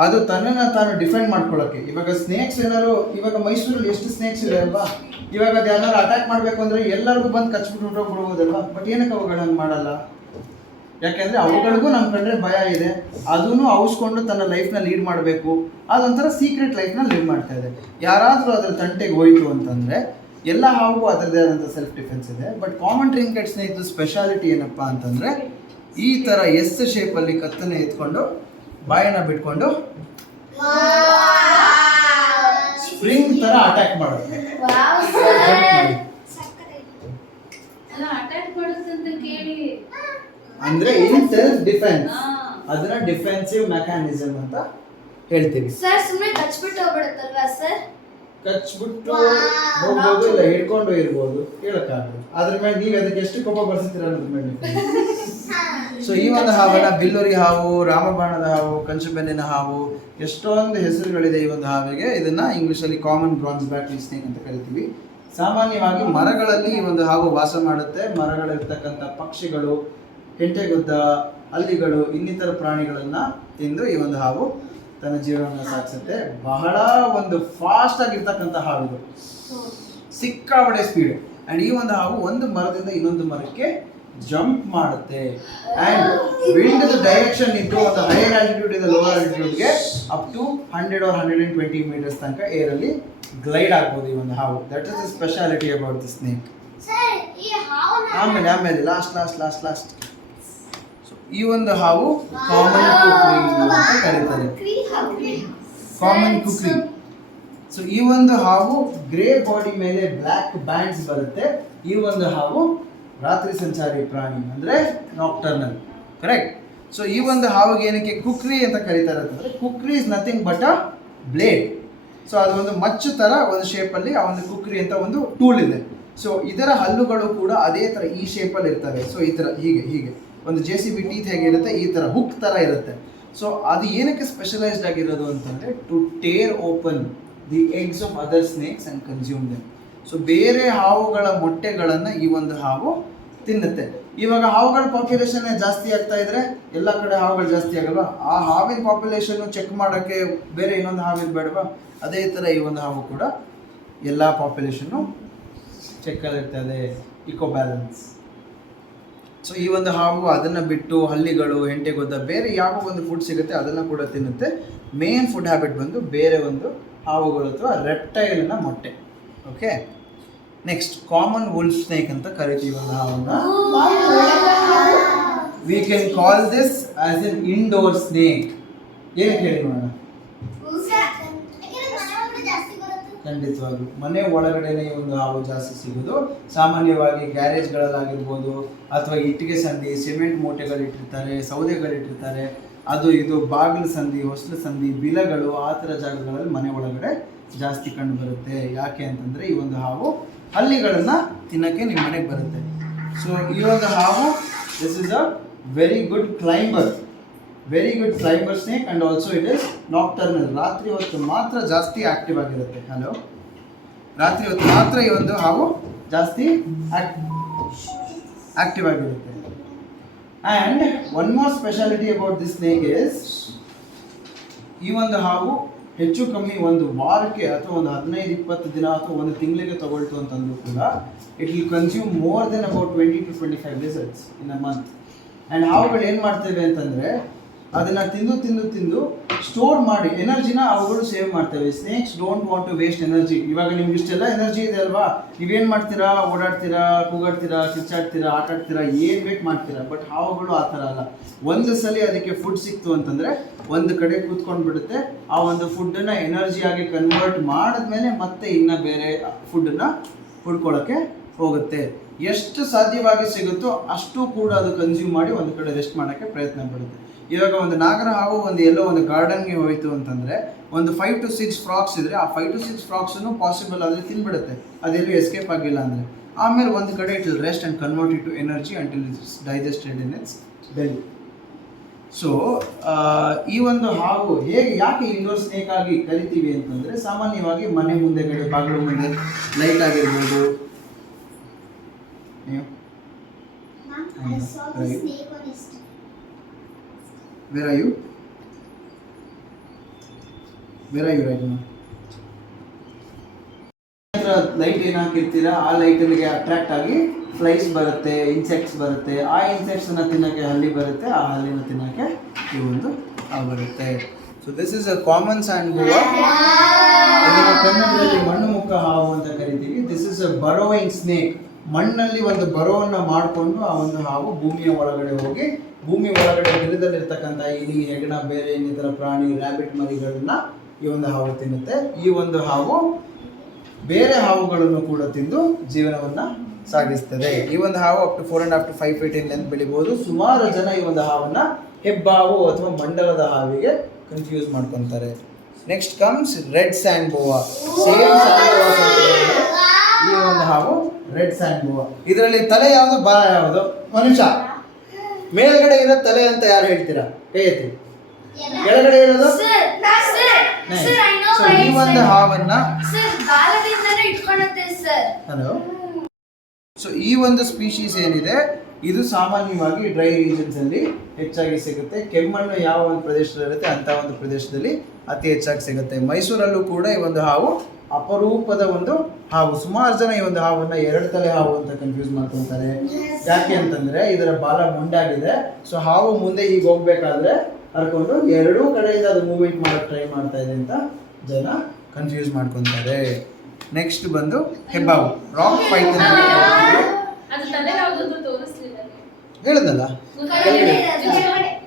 ಅದು ತನ್ನನ್ನು ತಾನು ಡಿಫೆಂಡ್ ಮಾಡ್ಕೊಳ್ಳೋಕೆ. ಇವಾಗ ಸ್ನೇಕ್ಸ್ ಏನಾದ್ರು, ಇವಾಗ ಮೈಸೂರಲ್ಲಿ ಎಷ್ಟು ಸ್ನೇಕ್ಸ್ ಇದೆ ಅಲ್ವಾ, ಇವಾಗ ಅದು ಯಾರು ಅಟ್ಯಾಕ್ ಮಾಡಬೇಕು ಅಂದ್ರೆ ಎಲ್ಲರಿಗೂ ಬಂದು ಕಚ್ಬಿಟ್ಟು ಬಿಡ್ಬೋದಲ್ವಾ. ಬಟ್ ಏನಕ್ಕೆ ಅವುಗಳು ಹಂಗೆ ಮಾಡಲ್ಲ? ಯಾಕೆಂದ್ರೆ ಅವುಗಳಿಗೂ ನಮ್ಮ ಕಂಡ್ರೆ ಭಯ ಇದೆ, ಅದನ್ನು ಔಸ್ಕೊಂಡು ತನ್ನ ಲೈಫ್ನ ಲೀಡ್ ಮಾಡಬೇಕು, ಅದೊಂಥರ ಸೀಕ್ರೆಟ್ ಲೈಫ್ನ ಲೀಡ್ ಮಾಡ್ತಾ ಇದೆ. ಯಾರಾದರೂ ಅದ್ರ ತಂಟೆಗೆ ಹೋಯಿತು ಅಂತಂದ್ರೆ ಎಲ್ಲ ಹಾವಿಗೂ ಅದರದೇ ಆದಂಥ ಸೆಲ್ಫ್ ಡಿಫೆನ್ಸ್ ಇದೆ. But common trinket snake speciality ಏನಪ್ಪಾ ಅಂತಂದ್ರೆ ಈ ತರ ಎಸ್ ಶೇಪಲ್ಲಿ ಕತ್ತನ್ನ ಎತ್ಕೊಂಡು ಬಾಯನ್ನ ಬಿಟ್ಕೊಂಡು ಸ್ಪ್ರಿಂಗ್ ತರ ಅಟ್ಯಾಕ್ ಮಾಡುತ್ತೆ. ಅಂದ್ರೆ ಇನ್ ಸೆಲ್ಫ್ ಡಿಫೆನ್ಸ್, ಅದನ್ನ ಡಿಫೆನ್ಸಿವ್ ಮೆಕ್ಯಾನಿಸಮ್ ಅಂತ ಹೇಳ್ತೀವಿ. ಸರ್ ಸುಮ್ಮನೆ ಕಚ್ಬಿಟ್ಟು ಹೋಗ್ಬಿಡುತ್ತಲ್ವಾ ಸರ್? ಕಚ್ಬಿಟ್ಟು ಹೋಗ್ಬೋದು, ಇಲ್ಲ ಹಿಡ್ಕೊಂಡು ಇರ್ಬೋದು, ಹೇಳಕ್ಕಾಗಲ್ಲ. ಅದ್ರ ಮೇಲೆ ನೀವು ಅದಕ್ಕೆ ಎಷ್ಟು ಕೋಪ ಬರ್ಸಿತೀರ ಅನ್ನೋದ್ರ ಮೇಲೆ. ಸೊ ಈ ಒಂದು ಹಾವನ್ನ ಬಿಲ್ಲುರಿ ಹಾವು, ರಾಮಬಾಣದ ಹಾವು, ಕಂಚುಬೆನ್ನಿನ ಹಾವು, ಎಷ್ಟೊಂದು ಹೆಸರುಗಳಿದೆ ಈ ಒಂದು ಹಾವಿಗೆ. ಇದನ್ನ ಇಂಗ್ಲಿಷಲ್ಲಿ ಕಾಮನ್ ಬ್ರಾನ್ಸ್ ಬ್ಯಾಟ್ಲಿ ಸ್ನೇಕ್ ಅಂತ ಕರಿತೀವಿ. ಸಾಮಾನ್ಯವಾಗಿ ಮರಗಳಲ್ಲಿ ಈ ಒಂದು ಹಾವು ವಾಸ ಮಾಡುತ್ತೆ. ಮರಗಳಿರ್ತಕ್ಕಂಥ ಪಕ್ಷಿಗಳು, ಹೆಂಟೆಗುದ್ದ, ಹಲ್ಲಿಗಳು, ಇನ್ನಿತರ ಪ್ರಾಣಿಗಳನ್ನ ತಿಂದು ಈ ಒಂದು ಹಾವು ತನ್ನ ಜೀವನವನ್ನು ಸಾಗಿಸುತ್ತೆ. ಬಹಳ ಒಂದು ಫಾಸ್ಟ್ ಆಗಿರ್ತಕ್ಕಂಥ ಹಾವಿದು, ಸಿಕ್ಕಾಪಟ್ಟೆ ಸ್ಪೀಡು. ಅಂಡ್ ಈ ಒಂದು ಹಾವು ಒಂದು ಮರದಿಂದ ಇನ್ನೊಂದು ಮರಕ್ಕೆ ಜಂಪ್ ಮಾಡುತ್ತೆ ಅಂಡ್ ವಿಂಡ್ ಡೈರೆಕ್ಷನ್ ಇದ್ದು ಒಂದು ಹೈಯರ್ ಆಲ್ಟಿಟ್ಯೂಡ್ ಇಂದ ಲೋವರ್ ಆಲ್ಟಿಟ್ಯೂಡ್ಗೆ ಅಪ್ ಟು 100 or 120 meters ತನಕ ಏರ್ ಅಲ್ಲಿ ಗ್ಲೈಡ್ ಆಗ್ಬೋದು ಈ ಒಂದು ಹಾವು. That is the speciality about the snake. ಆಮೇಲೆ ಲಾಸ್ಟ್ ಸೊ ಈ ಒಂದು ಹಾವು ಕಾಮನ್ ಕುಕ್ರಿ ಅಂತ ಕರೀತಾರೆ. ಕಾಮನ್ ಕುಕ್ರಿ. ಸೊ ಈ ಒಂದು ಹಾವು ಗ್ರೇ ಬಾಡಿ ಮೇಲೆ ಬ್ಲ್ಯಾಕ್ ಬ್ಯಾಂಡ್ಸ್ ಬರುತ್ತೆ. ಈ ಒಂದು ಹಾವು ರಾತ್ರಿ ಸಂಚಾರಿ ಪ್ರಾಣಿ ಅಂದ್ರೆ ನಾಕ್ಟರ್ನಲ್, ಕರೆಕ್ಟ್. ಸೊ ಈ ಒಂದು ಹಾವಿಗೆ ಏನಕ್ಕೆ ಕುಕ್ರಿ ಅಂತ ಕರೀತಾರೆ ಅಂತಂದ್ರೆ kukri is nothing but a blade. So ಅದು ಒಂದು ಮಚ್ಚು ತರ ಒಂದು ಶೇಪಲ್ಲಿ ಆ ಒಂದು ಕುಕ್ರಿ ಅಂತ ಒಂದು ಟೂಲ್ ಇದೆ. ಸೊ ಇದರ ಹಲ್ಲುಗಳು ಕೂಡ ಅದೇ ತರ ಈ ಶೇಪಲ್ಲಿ ಇರ್ತವೆ. ಸೊ ಈ ತರ ಹೀಗೆ ಒಂದು JCB ಟೀತ್ ಹೇಗಿರುತ್ತೆ ಈ ತರ ಹುಕ್ ತರ ಇರುತ್ತೆ. ಸೊ ಅದು ಏನಕ್ಕೆ ಸ್ಪೆಷಲೈಸ್ಡ್ ಆಗಿರೋದು ಅಂತಂದ್ರೆ to tear open the eggs of other snakes and consume them. So ಬೇರೆ ಹಾವುಗಳ ಮೊಟ್ಟೆಗಳನ್ನು ಈ ಒಂದು ಹಾವು ತಿನ್ನುತ್ತೆ. ಇವಾಗ ಹಾವುಗಳ ಪಾಪ್ಯುಲೇಷನ್ ಜಾಸ್ತಿ ಆಗ್ತಾ ಇದ್ರೆ ಎಲ್ಲ ಕಡೆ ಹಾವುಗಳು ಜಾಸ್ತಿ ಆಗಲ್ವಾ? ಆ ಹಾವಿನ ಪಾಪ್ಯುಲೇಷನ್ ಚೆಕ್ ಮಾಡೋಕ್ಕೆ ಬೇರೆ ಇನ್ನೊಂದು ಹಾವಿನ ಬೇಡವಾ? ಅದೇ ಥರ ಈ ಒಂದು ಹಾವು ಕೂಡ ಎಲ್ಲ ಪಾಪ್ಯುಲೇಷನ್ನು ಚೆಕ್ಕಲ್ಲಿರ್ತದೆ, ಇಕೋ ಬ್ಯಾಲೆನ್ಸ್. ಸೊ ಈ ಒಂದು ಹಾವು ಅದನ್ನು ಬಿಟ್ಟು ಹಲ್ಲಿಗಳು, ಹೆಂಟೆಗೊದ್ದ, ಬೇರೆ ಯಾವ ಒಂದು ಫುಡ್ ಸಿಗುತ್ತೆ ಅದನ್ನು ಕೂಡ ತಿನ್ನುತ್ತೆ. ಮೇನ್ ಫುಡ್ ಹ್ಯಾಬಿಟ್ ಬಂದು ಬೇರೆ ಒಂದು ಹಾವುಗಳು ಅಥವಾ ರೆಪ್ಟೈಲ್ನ ಮೊಟ್ಟೆ. Okay, next common wolf snake ಅಂತ ಕರಿತೀವಿ ಒಂದು ಹಾವನ್ನ. We can call this as an indoor snake. ಏನಕ್ಕೆ ಹೇಳಿ ನೋಡೋಣ? ಖಂಡಿತವಾಗ್ಲು ಮನೆ ಒಳಗಡೆನೆ ಈ ಒಂದು ಹಾವು ಜಾಸ್ತಿ ಸಿಗೋದು. ಸಾಮಾನ್ಯವಾಗಿ ಗ್ಯಾರೇಜ್ಗಳಲ್ಲಾಗಿರ್ಬೋದು ಅಥವಾ ಇಟ್ಟಿಗೆ ಸಂದಿ, ಸಿಮೆಂಟ್ ಮೂಟೆಗಳಿಟ್ಟಿರ್ತಾರೆ, ಸೌದೆಗಳಿಟ್ಟಿರ್ತಾರೆ, ಅದು ಇದು ಬಾಗಿಲು ಸಂದಿ, ಹೊಸಲು ಸಂದಿ, ಬಿಲಗಳು, ಆ ಥರ ಜಾಗಗಳಲ್ಲಿ ಮನೆ ಒಳಗಡೆ ಜಾಸ್ತಿ ಕಂಡು ಬರುತ್ತೆ. ಯಾಕೆ ಅಂತಂದರೆ ಈ ಒಂದು ಹಾವು ಹಲ್ಲಿಗಳನ್ನು ತಿನ್ನೋಕ್ಕೆ ನಿಮ್ಮ ಮನೆಗೆ ಬರುತ್ತೆ. ಸೊ ಈ ಒಂದು ಹಾವು this is a very good climber snake and also it is nocturnal. ರಾತ್ರಿ ಹೊತ್ತು ಮಾತ್ರ ಜಾಸ್ತಿ ಆಕ್ಟಿವ್ ಆಗಿರುತ್ತೆ. ರಾತ್ರಿ ಹೊತ್ತು ಮಾತ್ರ ಈ ಒಂದು ಹಾವು ಜಾಸ್ತಿ ಆಕ್ಟಿವ್ ಆಗಿರುತ್ತೆ. And one more speciality about this snake is ಈ ಒಂದು ಹಾವು ಹೆಚ್ಚು ಕಮ್ಮಿ ಒಂದು ವಾರಕ್ಕೆ ಅಥವಾ ಒಂದು 15-20 ದಿನ ಅಥವಾ ಒಂದು ತಿಂಗಳಿಗೆ ತಗೊಳ್ತು ಅಂತಂದ್ರೂ ಕೂಡ it will consume more than about 20 to 25 lizards in a month. And ಹಾವುಗಳು ಏನು ಮಾಡ್ತೇವೆ ಅಂತಂದರೆ ಅದನ್ನು ತಿಂದು ಸ್ಟೋರ್ ಮಾಡಿ ಎನರ್ಜಿನ ಅವುಗಳು ಸೇವ್ ಮಾಡ್ತೇವೆ. Snakes don't want to waste energy. ಇವಾಗ ನಿಮ್ಗೆ ಇಷ್ಟೆಲ್ಲ ಎನರ್ಜಿ ಇದೆ ಅಲ್ವಾ, ನೀವೇನು ಮಾಡ್ತೀರಾ? ಓಡಾಡ್ತೀರಾ, ಕೂಗಾಡ್ತೀರಾ, ಕಿಚ್ಚಾಡ್ತೀರಾ, ಆಟ ಆಡ್ತೀರಾ, ಏನು ಬೇಕು ಮಾಡ್ತೀರಾ. ಬಟ್ ಹಾವುಗಳು ಆ ಥರ ಅಲ್ಲ. ಒಂದು ಸಲ ಅದಕ್ಕೆ ಫುಡ್ ಸಿಕ್ತು ಅಂತಂದರೆ ಒಂದು ಕಡೆ ಕೂತ್ಕೊಂಡು ಬಿಡುತ್ತೆ. ಆ ಒಂದು ಫುಡ್ಡನ್ನು ಎನರ್ಜಿಯಾಗಿ ಕನ್ವರ್ಟ್ ಮಾಡಿದ್ಮೇಲೆ ಮತ್ತೆ ಇನ್ನು ಬೇರೆ ಫುಡ್ಡನ್ನು ಹುಡ್ಕೊಳ್ಳೋಕ್ಕೆ ಹೋಗುತ್ತೆ. ಎಷ್ಟು ಸಾಧ್ಯವಾಗಿ ಸಿಗುತ್ತೋ ಅಷ್ಟು ಕೂಡ ಅದು ಕನ್ಸ್ಯೂಮ್ ಮಾಡಿ ಒಂದು ಕಡೆ ರೆಸ್ಟ್ ಮಾಡೋಕ್ಕೆ ಪ್ರಯತ್ನ ಪಡುತ್ತೆ. ಇವಾಗ ಒಂದು ನಾಗರ ಹಾವು ಎಲ್ಲೋ ಒಂದು ಗಾರ್ಡನ್ಗೆ ಹೋಯಿತು ಅಂತಂದರೆ ಒಂದು 5 to 6 ಫ್ರಾಕ್ಸ್ ಇದ್ದರೆ ಆ 5 to 6 ಫ್ರಾಕ್ಸನ್ನು ಪಾಸಿಬಲ್ ಆದರೆ ತಿನ್ಬಿಡುತ್ತೆ, ಅದೆಲ್ಲೂ ಎಸ್ಕೇಪ್ ಆಗಿಲ್ಲ ಅಂದರೆ. ಆಮೇಲೆ ಒಂದು ಕಡೆ it will rest and convert it to energy until it's digested in its belly. So ಈ ಒಂದು ಹಾವು ಯಾಕೆ ಇಂಡೋರ್ ಸ್ನೇಕ್ ಆಗಿ ಕರಿತೀವಿ ಅಂತಂದರೆ ಸಾಮಾನ್ಯವಾಗಿ ಮನೆ ಮುಂದೆಗಡೆ ಬಾಗಿಲು ಮುಂದೆ ಲೈಟ್ ಆಗಿರ್ಬೋದು. ನೀವು Where are you right now? Light ಏನು ಹಾಕಿರ್ತೀರಾ ಆ ಲೈಟಲ್ಲಿಗೆ ಅಟ್ರಾಕ್ಟ್ ಆಗಿ ಫ್ಲೈಸ್ ಬರುತ್ತೆ, ಇನ್ಸೆಕ್ಟ್ಸ್ ಬರುತ್ತೆ. ಆ ಇನ್ಸೆಕ್ಟ್ಸನ್ನು ತಿನ್ನೋಕ್ಕೆ ಹಲ್ಲಿ ಬರುತ್ತೆ, ಆ ಹಲ್ಲಿನ ತಿನ್ನೋಕ್ಕೆ ಈ ಒಂದು ಹಾವು ಬರುತ್ತೆ. So this is a common sand boa. ಇದನ್ನು ಕನ್ನಡದಲ್ಲಿ ಮಣ್ಣು ಮುಕ್ಕ ಹಾವು ಅಂತ ಕರಿತೀವಿ. This is a burrowing snake. ಮಣ್ಣಲ್ಲಿ ಒಂದು ಬರೋವನ್ನು ಮಾಡಿಕೊಂಡು ಆ ಒಂದು ಹಾವು ಭೂಮಿಯ ಒಳಗಡೆ ಹೋಗಿ ಭೂಮಿ ಒಳಗಡೆ ಗಿಡದಲ್ಲಿರ್ತಕ್ಕಂಥ ಇಲಿ, ಹೆಗಣ, ಬೇರೆ ಇನ್ನಿತರ ಪ್ರಾಣಿ, ರ್ಯಾಬಿಟ್ ಮರಿಗಳನ್ನ ಈ ಒಂದು ಹಾವು ತಿನ್ನುತ್ತೆ. ಈ ಒಂದು ಹಾವು ಬೇರೆ ಹಾವುಗಳನ್ನು ಕೂಡ ತಿಂದು ಜೀವನವನ್ನು ಸಾಗಿಸ್ತದೆ. ಈ ಒಂದು ಹಾವು up to 4.5 to 5 feet in length ಬೆಳಿಬೋದು. ಸುಮಾರು ಜನ ಈ ಒಂದು ಹಾವನ್ನು ಹೆಬ್ಬಾವು ಅಥವಾ ಮಂಡಲದ ಹಾವಿಗೆ ಕನ್ಫ್ಯೂಸ್ ಮಾಡ್ಕೊತಾರೆ. Next comes red sand boa. Same ಈ ಒಂದು ಹಾವು ರೆಡ್ ಸ್ಯಾಂಡ್ ಬೋವಾ. ಇದರಲ್ಲಿ ತಲೆ ಯಾವುದು, ಬಾಲ ಯಾವುದು? ಮನುಷ್ಯ. ಮೇಲ್ಗಡೆ ಇರೋ ತಲೆ ಅಂತ ಯಾರು ಹೇಳ್ತೀರಾ? ಕೈ ಎತ್ತಿ. ಕೆಳಗಡೆ ಇರೋದು ಈ ಒಂದು ಹಾವನ್ನ ಹಲೋ. ಸೊ ಈ ಒಂದು ಸ್ಪೀಶೀಸ್ ಏನಿದೆ ಇದು ಸಾಮಾನ್ಯವಾಗಿ ಡ್ರೈ ರೀಜನ್ಸ್ ಅಲ್ಲಿ ಹೆಚ್ಚಾಗಿ ಸಿಗುತ್ತೆ. ಕೆಮ್ಮಣ್ಣು ಯಾವ ಒಂದು ಪ್ರದೇಶದಲ್ಲಿರುತ್ತೆ ಅಂತ ಒಂದು ಪ್ರದೇಶದಲ್ಲಿ ಅತಿ ಹೆಚ್ಚಾಗಿ ಸಿಗುತ್ತೆ. ಮೈಸೂರಲ್ಲೂ ಕೂಡ ಈ ಒಂದು ಹಾವು ಅಪರೂಪದ ಒಂದು ಹಾವು. ಸುಮಾರು ಜನ ಈ ಒಂದು ಹಾವನ್ನ 2 ತಲೆ ಹಾವು ಅಂತ ಕನ್ಫ್ಯೂಸ್ ಮಾಡ್ಕೊಳ್ತಾರೆ. ಯಾಕೆ ಅಂತಂದ್ರೆ ಇದರ ಬಾಲ ಮುಂಡಾಗಿದೆ. ಸೊ ಹಾವು ಮುಂದೆ ಹೀಗೆ ಹೋಗ್ಬೇಕಾದ್ರೆ ಹರ್ಕೊಂಡು 2 ಕಡೆಯಿಂದ ಅದು ಮೂವ್ಮೆಂಟ್ ಮಾಡಕ್ ಟ್ರೈ ಮಾಡ್ತಾ ಇದೆ ಅಂತ ಜನ ಕನ್ಫ್ಯೂಸ್ ಮಾಡ್ಕೊತಾರೆ. ನೆಕ್ಸ್ಟ್ ಬಂದು ಹೆಬ್ಬಾವು, ರಾಕ್ ಪೈಥಾನ್ ಅದು ತಲೆ ಯಾವುದು ಅಂತ ತೋರಿಸ್ಲಿಲ್ಲ ಹೇಳಿದ್ನಲ್ಲ.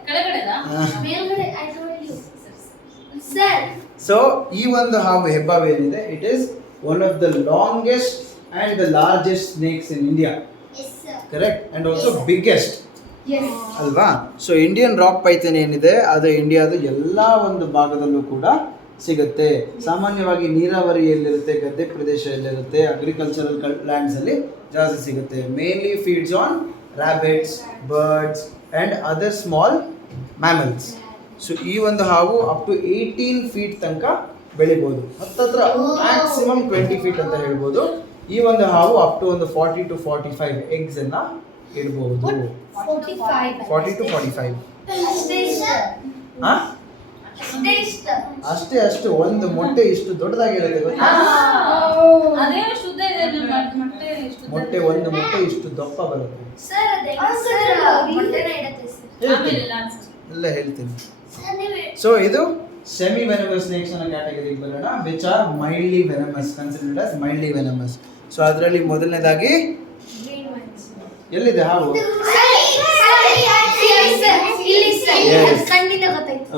ಕೆಳಗಡೆನಾ? ಸೊ ಈ ಒಂದು ಹಾವು ಹೆಬ್ಬಾವು ಏನಿದೆ, it is one of the longest and the largest snakes in India. Correct. And also biggest ಅಲ್ವಾ. ಸೊ ಇಂಡಿಯನ್ ರಾಕ್ ಪೈಥಾನ್ ಏನಿದೆ ಅದು ಇಂಡಿಯಾದ ಎಲ್ಲ ಒಂದು ಭಾಗದಲ್ಲೂ ಕೂಡ ಸಿಗುತ್ತೆ. ಸಾಮಾನ್ಯವಾಗಿ ನೀರಾವರಿಯಲ್ಲಿರುತ್ತೆ, ಗದ್ದೆ ಪ್ರದೇಶ ಎಲ್ಲಿರುತ್ತೆ, ಅಗ್ರಿಕಲ್ಚರಲ್ ಲ್ಯಾಂಡ್ಸ್ ಅಲ್ಲಿ ಜಾಸ್ತಿ ಸಿಗುತ್ತೆ. Mainly feeds on rabbits, birds and other small mammals. So ಈ ಒಂದು ಹಾವು ಅಪ್ ಟು 18 ಫೀಟ್ ತನಕ ಬೆಳಿಬೋದು. ಹತ್ತತ್ರ ಮ್ಯಾಕ್ಸಿಮಮ್ 20 ಫೀಟ್ ಅಂತ ಹೇಳ್ಬೋದು. ಈ ಒಂದು ಹಾವು ಅಪ್ ಟು ಒಂದು 40 to 45 ಎಗ್ಸ್ ಅನ್ನ ಇಡಬಹುದು. 40 to 45 ಅಷ್ಟು ಒಂದು ಮೊಟ್ಟೆ ಇಷ್ಟು ದೊಡ್ಡದಾಗಿರುತ್ತೆ ಗೊತ್ತಾ? ಅದೇ ಶುದ್ಧ ಇದೆ ಮೊಟ್ಟೆ ಇಷ್ಟು ಮೊಟ್ಟೆ ಒಂದು ಮೊಟ್ಟೆ ಇಷ್ಟು ದಪ್ಪ ಬರುತ್ತೆ. ಎಲ್ಲ ಹೇಳ್ತೀನಿ. ಸೊ ಇದು ಸೆಮಿ ವೆನಮಸ್ ಸ್ನೇಕ್ಸ್ ಅನ್ನೋ ಕ್ಯಾಟಗರಿಗೆ ಬರೋಣ, which are ಮೈಲ್ಡ್ಲಿ venomous, considered as ಮೈಲ್ಡ್ಲಿ venomous. So ಅದರಲ್ಲಿ ಮೊದಲನೇದಾಗಿ ಎಲ್ಲಿದೆ ಹಾವು?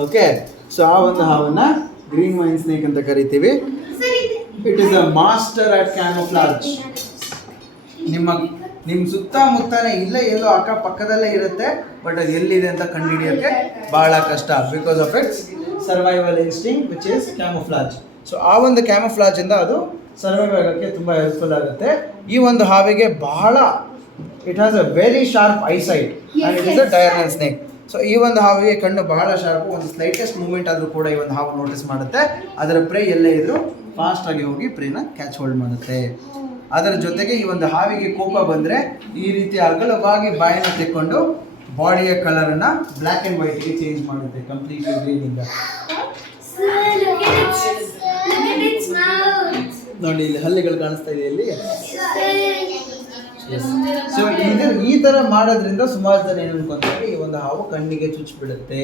ಓಕೆ. ಸೊ ಆ ಒಂದು ಹಾವನ್ನ ಗ್ರೀನ್ ವೈನ್ ಸ್ನೇಕ್ ಅಂತ ಕರಿತೀವಿ. It is a master at camouflage. ನಿಮ್ಮ ಸುತ್ತಮುತ್ತನೇ ಇಲ್ಲೇ ಎಲ್ಲೋ ಅಕ್ಕಪಕ್ಕದಲ್ಲೇ ಇರುತ್ತೆ, ಬಟ್ ಅದು ಎಲ್ಲಿದೆ ಅಂತ ಕಂಡುಹಿಡಿಯೋಕ್ಕೆ ಬಹಳ ಕಷ್ಟ, because of its survival instinct which is camouflage. So ಆ ಒಂದು ಕ್ಯಾಮೋಫ್ಲಾಜ್ ಇಂದ ಅದು ಸರ್ವೈವ್ ಆಗೋಕ್ಕೆ ತುಂಬ ಹೆಲ್ಪ್ಫುಲ್ ಆಗುತ್ತೆ. ಈ ಒಂದು ಹಾವಿಗೆ ಬಹಳ it has a very sharp eyesight and it is a diurnal snake. So ಈ ಒಂದು ಹಾವಿಗೆ ಕಣ್ಣು ಬಹಳ ಶಾರ್ಪು. ಒಂದು ಸ್ಲೈಟೆಸ್ಟ್ ಮೂವ್ಮೆಂಟ್ ಆದರೂ ಕೂಡ ಈ ಒಂದು ಹಾವು ನೋಟಿಸ್ ಮಾಡುತ್ತೆ. ಅದರ ಪ್ರೇ ಎಲ್ಲೇ ಇದ್ರೂ ಫಾಸ್ಟ್ ಆಗಿ ಹೋಗಿ ಪ್ರೇನ ಕ್ಯಾಚ್ ಹೋಲ್ಡ್ ಮಾಡುತ್ತೆ. ಅದರ ಜೊತೆಗೆ ಈ ಒಂದು ಹಾವಿಗೆ ಕೋಪ ಬಂದರೆ ಈ ರೀತಿ ಅಗಲವಾಗಿ ಬಾಯಿನ ತೆಕ್ಕೊಂಡು ಬಾಡಿಯ ಕಲರನ್ನು ಬ್ಲ್ಯಾಕ್ ಆ್ಯಂಡ್ ವೈಟ್ಗೆ ಚೇಂಜ್ ಮಾಡುತ್ತೆ, ಕಂಪ್ಲೀಟ್ಲಿ ಗ್ರೀನಿಂದ. ನೋಡಿ ಇಲ್ಲಿ ಹಲ್ಲಿಗಳು ಕಾಣಿಸ್ತಾ ಇದೆ ಇಲ್ಲಿ. ಸೊ ಈ ತರ ಮಾಡೋದ್ರಿಂದ ಸುಮಾರು ಜನ ಏನು ಅನ್ಕೊಂತಾರೆ ಈ ಒಂದು ಹಾವು ಕಣ್ಣಿಗೆ ಚುಚ್ಚಿಬಿಡುತ್ತೆ